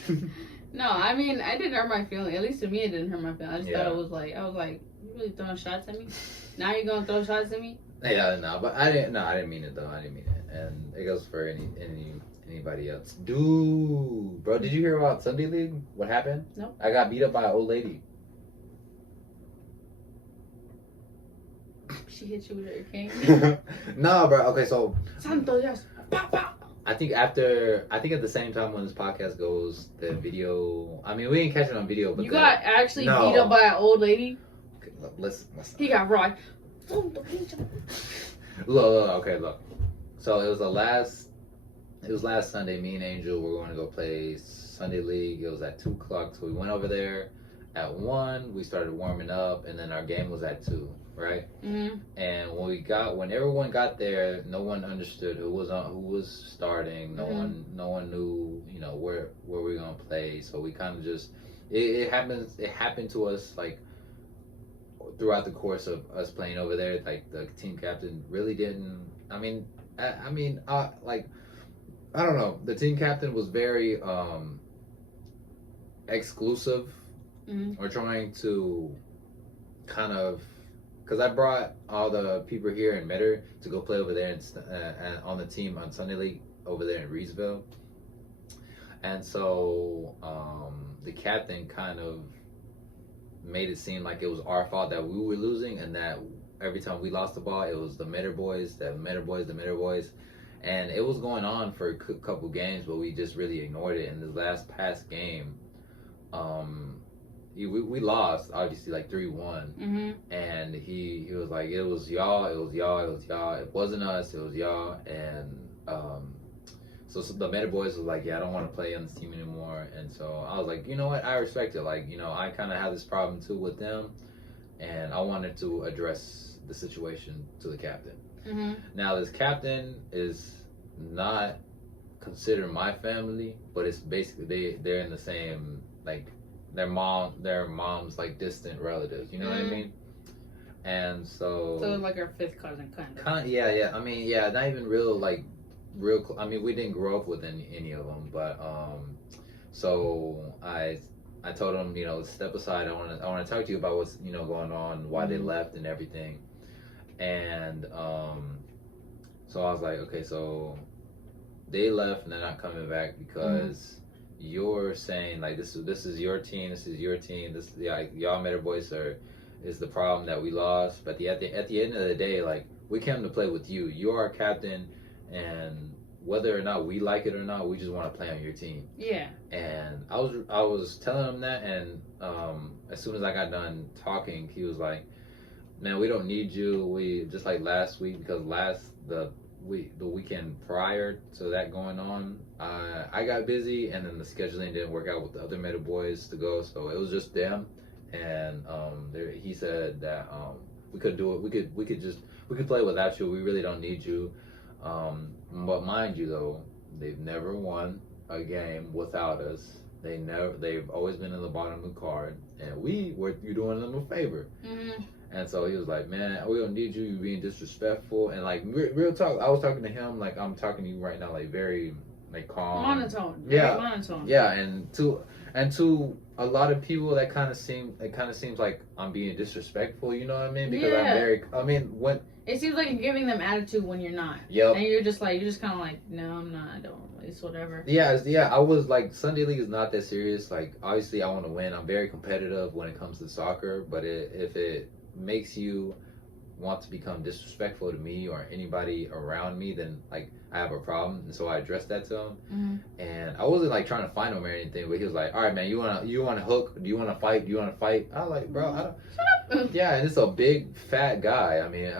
No, I mean, I didn't hurt my feelings. At least to me, it didn't hurt my feelings. I just thought it was like, you really throwing shots at me? Now you're gonna throw shots at me? Yeah, no, but I didn't mean it though. I didn't mean it, and it goes for anybody else. Dude, bro, did you hear about Sunday League? What happened? Nope. I got beat up by an old lady. She hit you with her cane? No, bro. Okay, so. Santo, yes. Pow, pow. I think at the same time when this podcast goes, the video. I mean, we didn't catch it on video, but you got actually beat up by an old lady. Let's he got right. Look. So it was last Sunday. Me and Angel were going to go play Sunday League. It was at 2:00. So we went over there at 1. We started warming up, and then our game was at 2. Right? Mm-hmm. And when everyone got there, no one understood who was starting. No one knew, where we were gonna play. So we kind of just it happened to us like throughout the course of us playing over there. Like the team captain really didn't. I don't know. The team captain was very exclusive, or trying to kind of. Because I brought all the people here in Metter to go play over there and on the team on Sunday League over there in Reedsville. And so the captain kind of made it seem like it was our fault that we were losing, and that every time we lost the ball, it was the Metter boys. And it was going on for a couple games, but we just really ignored it. In this past game, we lost, obviously, like 3-1, and he was like, it was y'all, it wasn't us, it was y'all. And so the Meta boys was like, yeah, I don't want to play on this team anymore. And so I was like, you know what, I respect it. Like, I kind of have this problem too with them, and I wanted to address the situation to the captain. Now this captain is not considered my family, but it's basically they're in the same, like, their mom's like distant relatives, you know what I mean? And so like our fifth cousin kind of. Yeah. I mean, yeah, not even real. I mean, we didn't grow up with any of them, but so I told them, step aside. I want to talk to you about what's going on, why they left and everything. And so I was like, okay, so they left and they're not coming back because you're saying like this is your team, y'all Metter boys is the problem that we lost. But at the end of the day, like, we came to play with you. You're our captain, and whether or not we like it or not, we just want to play on your team. Yeah. And I was telling him that, and as soon as I got done talking, he was like, man, we don't need you. We just like last week, because the weekend prior to that going on, I got busy, and then the scheduling didn't work out with the other Meta boys to go, so it was just them. And he said that we could do it. We could play without you. We really don't need you. But mind you, though, they've never won a game without us. They've always been in the bottom of the card, and you're doing them a favor. And so he was like, man, we don't need you. You're being disrespectful. And like, real talk, I was talking to him like I'm talking to you right now, like very like calm. Monotone. Yeah. Monotone. Yeah, and to a lot of people that kind of seems like I'm being disrespectful, you know what I mean? Because when it seems like you're giving them attitude when you're not. Yep. And you're just kind of like, no, I'm not, I don't. It's whatever. Yeah, I was like, Sunday League is not that serious. Like, obviously I want to win. I'm very competitive when it comes to soccer, but if it makes you want to become disrespectful to me or anybody around me, then like I have a problem. And so I addressed that to him. And I wasn't like trying to find him or anything, but he was like, all right, man, you want to hook? Do you want to fight? I was like, bro, I don't. Shut up. Yeah, and it's a big fat guy. I mean,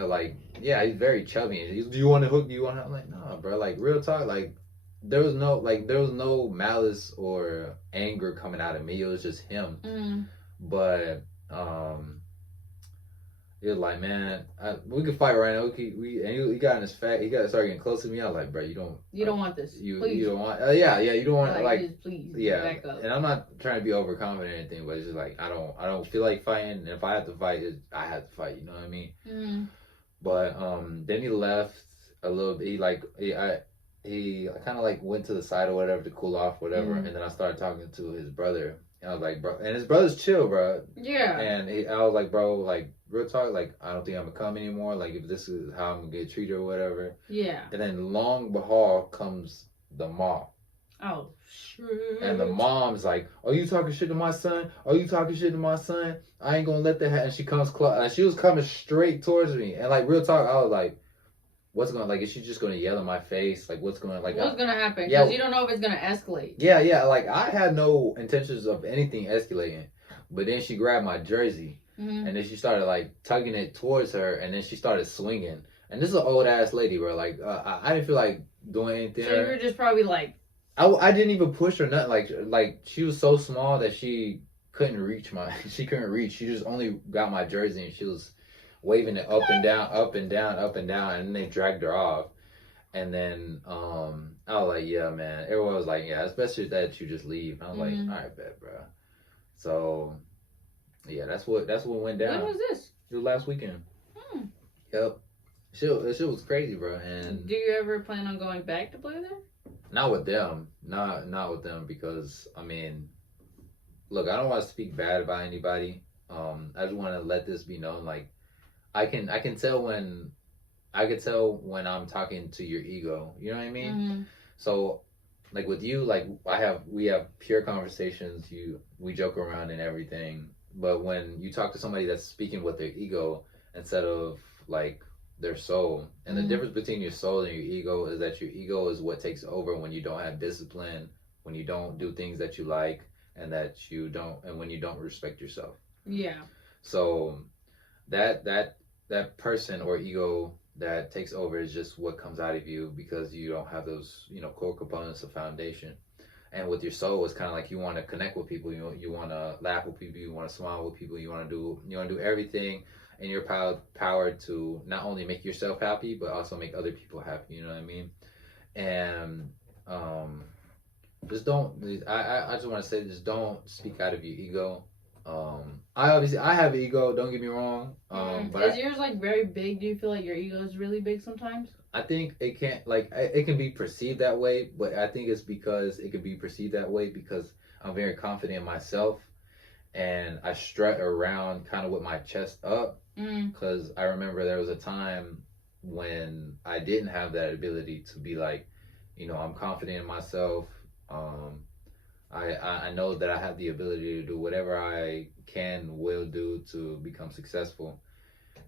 he's very chubby. Do you want to hook? Do you want to? I'm like, nah, bro. Like, real talk. Like, there was no malice or anger coming out of me. It was just him. But he was like, man, we could fight right now. He got in his he started getting close to me. I was like, bro, you don't want this. You don't want. You don't want please. Yeah. Back up. And I'm not trying to be overconfident or anything, but it's just like I don't feel like fighting. And if I have to fight, I have to fight. You know what I mean? But then he left a little bit. He kind of like went to the side or whatever to cool off, whatever. And then I started talking to his brother. And I was like, bro, and his brother's chill, bro. Yeah. And I was like, bro, like, real talk, like, I don't think I'm gonna come anymore. Like, if this is how I'm gonna get treated or whatever. Yeah. And then long behold comes the mom. Oh, shit. And the mom's like, are you talking shit to my son? Are you talking shit to my son? I ain't gonna let that happen. And she comes close. And she was coming straight towards me. And like, real talk, I was like, is she just gonna yell in my face? Like, what's gonna happen? Because you don't know if it's gonna escalate. Yeah. Like, I had no intentions of anything escalating, but then she grabbed my jersey, and then she started like tugging it towards her, and then she started swinging, And this is an old ass lady, bro. Like, I didn't feel like doing anything. So you were just probably like. I didn't even push her nothing. Like she was so small that she couldn't reach. She couldn't reach. She just only got my jersey and she was waving it up and down, up and down, up and down, and then they dragged her off. And then I was like, yeah, man. Everyone was like, yeah, especially that you just leave. And I was like, all right, bet, bro. So yeah, that's what went down. When was this? It was last weekend. Yep. Shit was crazy, bro. And do you ever plan on going back to play there? Not with them. Not with them because I mean, look, I don't want to speak bad about anybody. I just want to let this be known. Like, I can tell when I'm talking to your ego. You know what I mean? Mm-hmm. So, like with you, like we have pure conversations. We joke around and everything. But when you talk to somebody that's speaking with their ego instead of like their soul, and the difference between your soul and your ego is that your ego is what takes over when you don't have discipline, when you don't do things that you like, and when you don't respect yourself. Yeah. So that person or ego that takes over is just what comes out of you because you don't have those, core components of foundation. And with your soul, it's kind of like you want to connect with people, you want to laugh with people, you want to smile with people, you want to do everything in your power to not only make yourself happy, but also make other people happy. You know what I mean? And just don't. I just want to say, just don't speak out of your ego. I have an ego. Don't get me wrong. But is yours like very big? Do you feel like your ego is really big sometimes? I think it can be perceived that way, but I think it's because it can be perceived that way because I'm very confident in myself, and I strut around kind of with my chest up. Because I remember there was a time when I didn't have that ability to be like, I'm confident in myself. I know that I have the ability to do whatever I will do to become successful.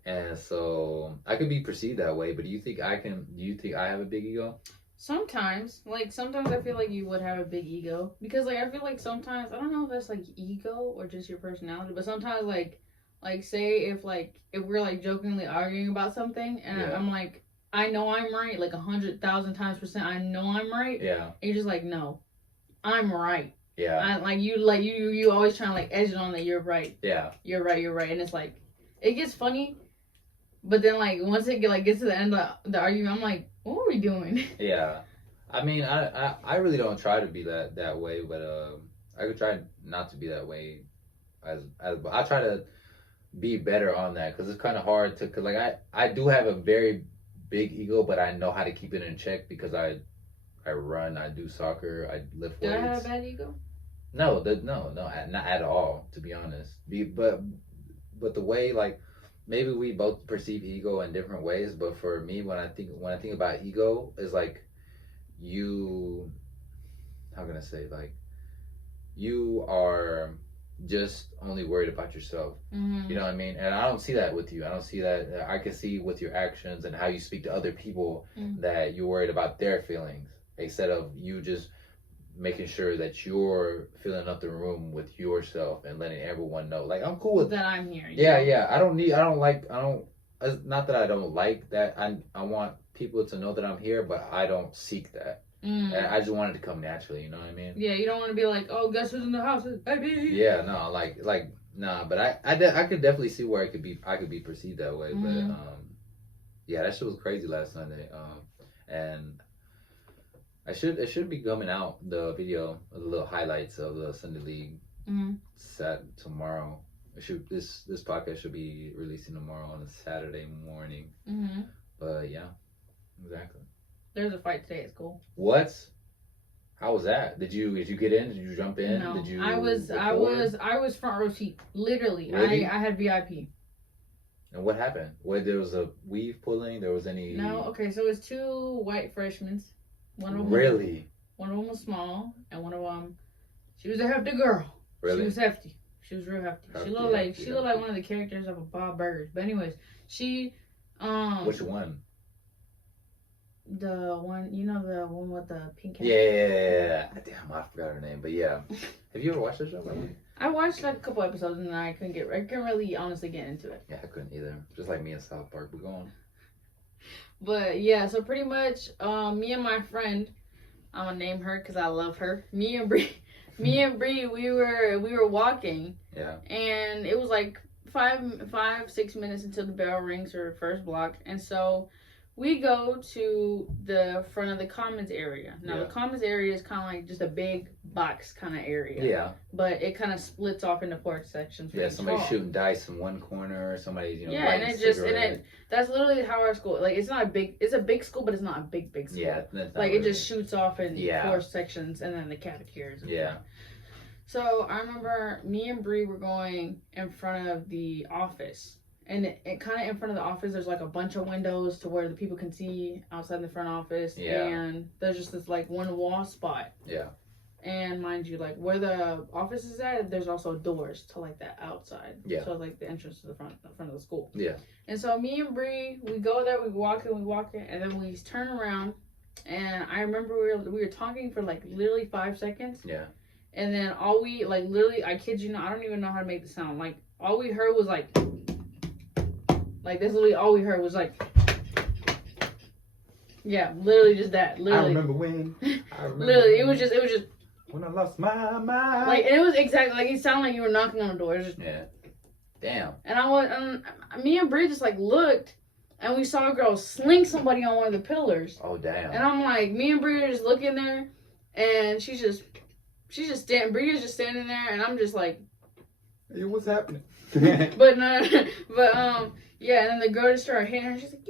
And so I could be perceived that way, but do you think I have a big ego? Sometimes I feel like you would have a big ego because I feel like sometimes, I don't know if that's like ego or just your personality, but sometimes like say if we're jokingly arguing about something and I'm like, I know I'm right, 100,000 times %, I know I'm right. Yeah. And you're just like, no, I'm right. Yeah. You always trying to edge it on that you're right. Yeah. You're right. And it's like, it gets funny, but then once it gets to the end of the argument, I'm like, what are we doing? Yeah. I mean, I really don't try to be that way, but I could try not to be that way. As I try to be better on that because it's kind of hard to, cause I do have a very big ego, but I know how to keep it in check because I run, I do soccer, I lift weights. Do I have a bad ego? No, not at all, to be honest. But the way maybe we both perceive ego in different ways, but for me, when I think about ego, is how can I say, you are just only worried about yourself. Mm-hmm. You know what I mean? And I don't see that with you. I don't see that. I can see with your actions and how you speak to other people that you're worried about their feelings instead of you just making sure that you're filling up the room with yourself and letting everyone know. I'm cool with that. I'm here. Yeah. It's not that I don't like that. I want people to know that I'm here, but I don't seek that. And I just wanted to come naturally, you know what I mean? Yeah, you don't want to be like, oh, guess who's in the house? Baby. Yeah, no, nah, but I could definitely see where I could be perceived that way. Mm-hmm. But yeah, that shit was crazy last Sunday. And it should be coming out, the video, the little highlights of the Sunday League set tomorrow. This podcast should be releasing tomorrow on a Saturday morning. Mm-hmm. But yeah, exactly. There's a fight today at school. What? How was that? Did you get in? Did you jump in? No, Did you? I was front row seat. Literally, really? I had VIP. And what happened? There was a weave pulling. There was any? No. Okay, so it was 2 white freshmen. One of them. Really? One of them was small, and one of them, she was a hefty girl. Really? She was hefty. She was real hefty. She looked like one of the characters of a Bob Burgers. But anyways, she Which one? The one, the one with the pink hair. Yeah. Damn, I forgot her name. But yeah. Have you ever watched that show? I watched a couple episodes and I couldn't really honestly get into it. Yeah, I couldn't either. Just like me and South Park. We're going. But yeah, so pretty much, me and my friend, I'm gonna name her because I love her. Me and Bree, we were walking. Yeah. And it was like 6 minutes until the bell rings for the first block, and so we go to the front of the commons area. Now the commons area is kind of like just a big box kind of area. Yeah. But it kind of splits off into 4 sections. Yeah, somebody's shooting dice in one corner, somebody's that's literally how our school, like, it's a big school, but it's not a big school. Yeah, like it just shoots off in 4 sections, and then the cafeterias. Yeah. So I remember me and Bree were going in front of the office. And it kind of in front of the office, there's like a bunch of windows to where the people can see outside the front office. Yeah. And there's just this like one wall spot. Yeah. And mind you, like where the office is at, there's also doors to like that outside. Yeah. So like the entrance to the front of the school. Yeah. And so me and Bree, we go there, we walk it, and then we turn around. And I remember we were talking for like literally 5 seconds. Yeah. And then all we, like, literally, I kid you not, I don't even know how to make the sound. Like, all we heard was, like, that's literally all we heard was, like, yeah, literally just that. Literally. I remember when. Literally, it was just. When I lost my mind. Like, and it was exactly, like, it sounded like you were knocking on the door. It was just. Yeah. Damn. And me and Bree just, like, looked, and we saw a girl sling somebody on one of the pillars. Oh, damn. And I'm like, me and Bree are just looking there, and Bree is just standing there, and I'm just like, hey, what's happening? Yeah, and then the girl just started hitting her. She's like,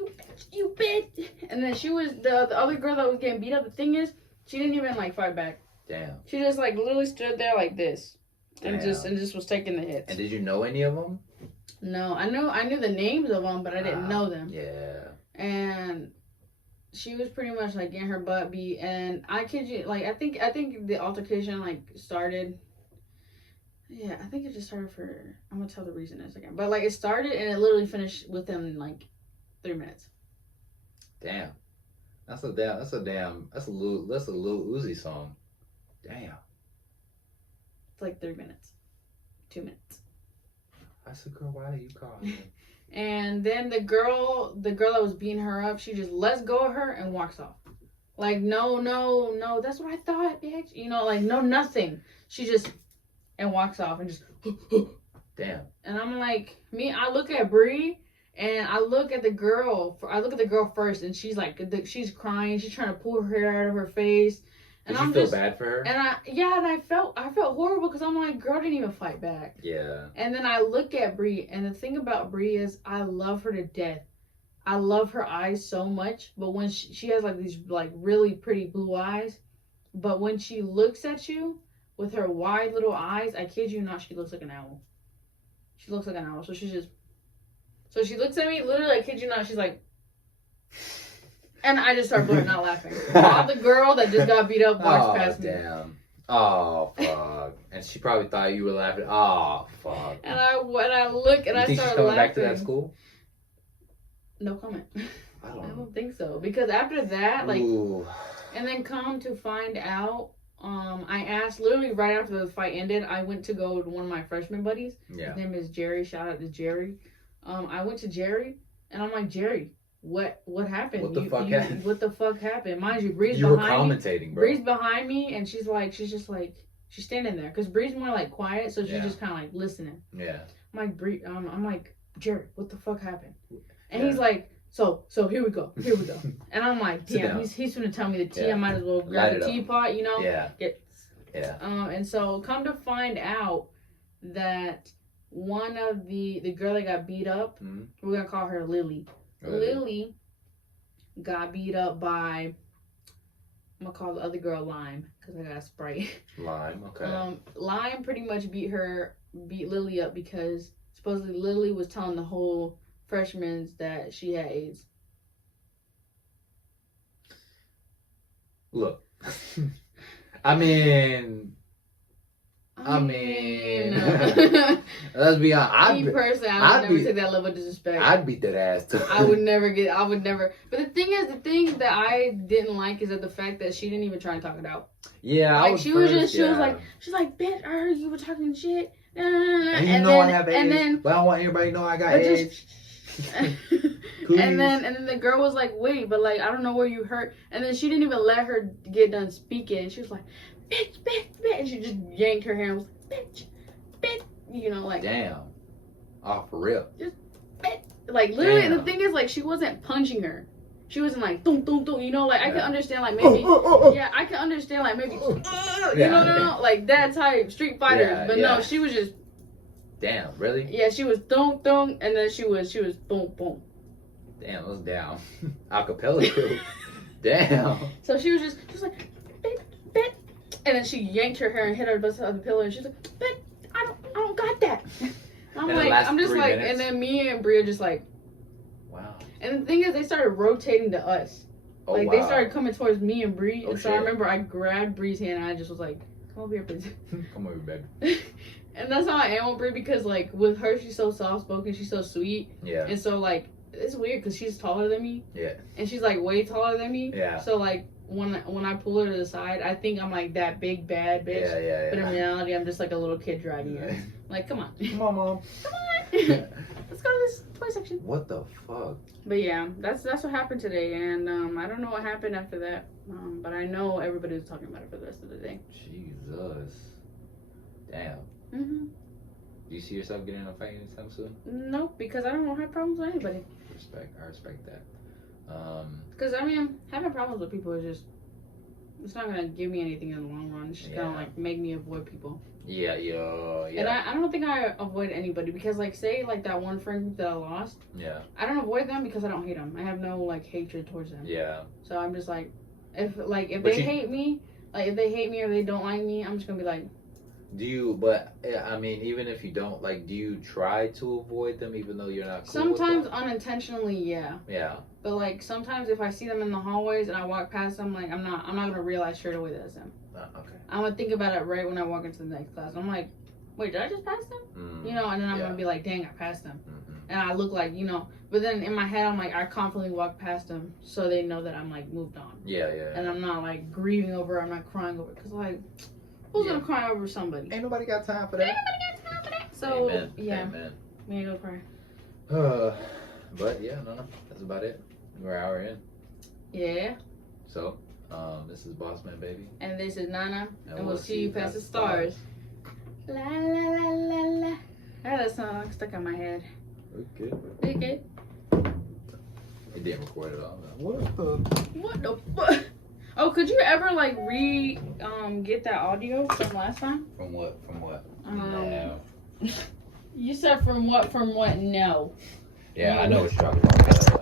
you bitch. And then she was, the other girl that was getting beat up, the thing is, she didn't even, like, fight back. Damn. She just, like, literally stood there like this. And just was taking the hits. And did you know any of them? No, I knew the names of them, but I didn't know them. Yeah. And she was pretty much like getting her butt beat, and I kid you, like I think the altercation like started. Yeah, I think it just started for. I'm gonna tell the reason in a second, but like it started and it literally finished within like 3 minutes. Damn, that's a Lil Uzi song. Damn. It's like 3 minutes, 2 minutes. I said, girl, why do you call me? And then the girl that was beating her up, she just lets go of her and walks off. Like, no, that's what I thought, bitch. You know, like, no, nothing. She just, and walks off and just, damn. And I'm like, I look at Bree, and I look at the girl first, and she's like, she's crying, she's trying to pull her hair out of her face. Did you feel bad for her? And I felt horrible because I'm like, girl didn't even fight back. Yeah. And then I look at Bree, and the thing about Bree is I love her to death. I love her eyes so much, but when she has like these like really pretty blue eyes, but when she looks at you with her wide little eyes, I kid you not, she looks like an owl. She looks like an owl. So she looks at me, literally, I kid you not, she's like. And I just started blurting out laughing. While the girl that just got beat up walks past me. Damn. Oh, fuck. And she probably thought you were laughing. Oh, fuck. And I look and I start laughing. You think she's coming back to that school? No comment. I don't think so. Because after that, like, ooh. And then come to find out, I asked, literally right after the fight ended, I went to go to one of my freshman buddies. Yeah. His name is Jerry. Shout out to Jerry. I went to Jerry, and I'm like, Jerry, what happened? What the fuck happened? What the fuck happened? Mind you, Bree's behind me. You were commentating, bro. Bree's behind me, and she's standing there. Because Bree's more, like, quiet, so she's just kind of, like, listening. Yeah. I'm like, I'm like, Jerry, what the fuck happened? And he's like, so here we go. And I'm like, damn, he's gonna tell me the tea. I might as well grab the teapot, you know? Yeah. And so come to find out that one of the girl that got beat up, we're gonna call her Lily. Lily got beat up by, I'm gonna call the other girl Lime because I got Sprite. Lime, okay. Lime pretty much beat Lily up because supposedly Lily was telling the whole freshmen that she had AIDS. Look, I mean, let's be honest. Me personally, I would never take that level of disrespect. I'd beat that ass too. I would never. But the thing that I didn't like is that the fact that she didn't even try and talk it out. Yeah, like she was like, bitch, I heard you were talking shit. And you know I have AIDS, but I don't want everybody to know I got AIDS. And then the girl was like, wait, but like I don't know where you hurt. And then she didn't even let her get done speaking. And she was like, bitch, bitch, bitch. And she just yanked her hair and was like, bitch, bitch. You know, like. Damn. Oh, for real. Just bitch. Like literally, and the thing is, like, she wasn't punching her. She wasn't like, dum, dum, dum, you know, like, I can understand, like, maybe, yeah, I can understand, like, maybe, you know, like, that type, Street Fighters, but no, she was just, damn, really? Yeah, she was dum, dum, and then she was boom, boom. Damn, it was down. Acapella crew. Damn. So she was like, bit, bit, and then she yanked her hair and hit her bust on the pillow, and she's like, bit, I don't got that. I'm just like, minutes. And then me and Bria just like, wow. And the thing is, they started rotating to us. Oh, like, wow. They started coming towards me and Brie. And so I remember I grabbed Brie's hand and I just was like, come over here, please. Come over, baby. And that's how I am with Brie because, like, with her, she's so soft-spoken. She's so sweet. Yeah. And so, like, it's weird because she's taller than me. Yeah. And she's, like, way taller than me. Yeah. So, like, when I pull her to the side, I think I'm, like, that big, bad bitch. Yeah. But in reality, I'm just, like, a little kid dragging her. Like, come on. Come on, Mom. Come on. Let's go to this toy section. What the fuck? But yeah, that's what happened today, and I don't know what happened after that, but I know everybody was talking about it for the rest of the day. Jesus. Damn. Do you see yourself getting in a fight anytime soon? Nope, because I don't have problems with anybody. I respect that. Because, I mean, having problems with people is just, it's not going to give me anything in the long run. It's just going to, like, make me avoid people. Yeah. And I don't think I avoid anybody because, like, say, like, that one friend group that I lost. Yeah. I don't avoid them because I don't hate them. I have no, like, hatred towards them. Yeah. So I'm just, like, if they hate me, like, if they hate me or they don't like me, I'm just going to be like. I mean, even if you don't, like, do you try to avoid them even though you're not cool Sometimes with them? Unintentionally, yeah. Yeah. But, like, sometimes if I see them in the hallways and I walk past them, like, I'm not going to realize straight away that it's them. Okay. I'm going to think about it right when I walk into the next class. I'm like, wait, did I just pass them? You know, and then I'm going to be like, dang, I passed them. And I look like, you know, but then in my head, I'm like, I confidently walk past them so they know that I'm, like, moved on. Yeah. And I'm not, like, grieving over it. I'm not crying over it. Because, like, who's going to cry over somebody? Ain't nobody got time for that. So, Amen. We ain't going to cry. But, yeah, no, that's about it. We're an hour in. Yeah. So, this is Bossman Baby. And this is Nana. And we'll see you past the stars. La la la la la. I had that song stuck in my head. Okay. It didn't record at all. What the fuck? Oh, could you ever like get that audio from last time? From what? No. You said from what? No. Yeah, I know what you're talking about.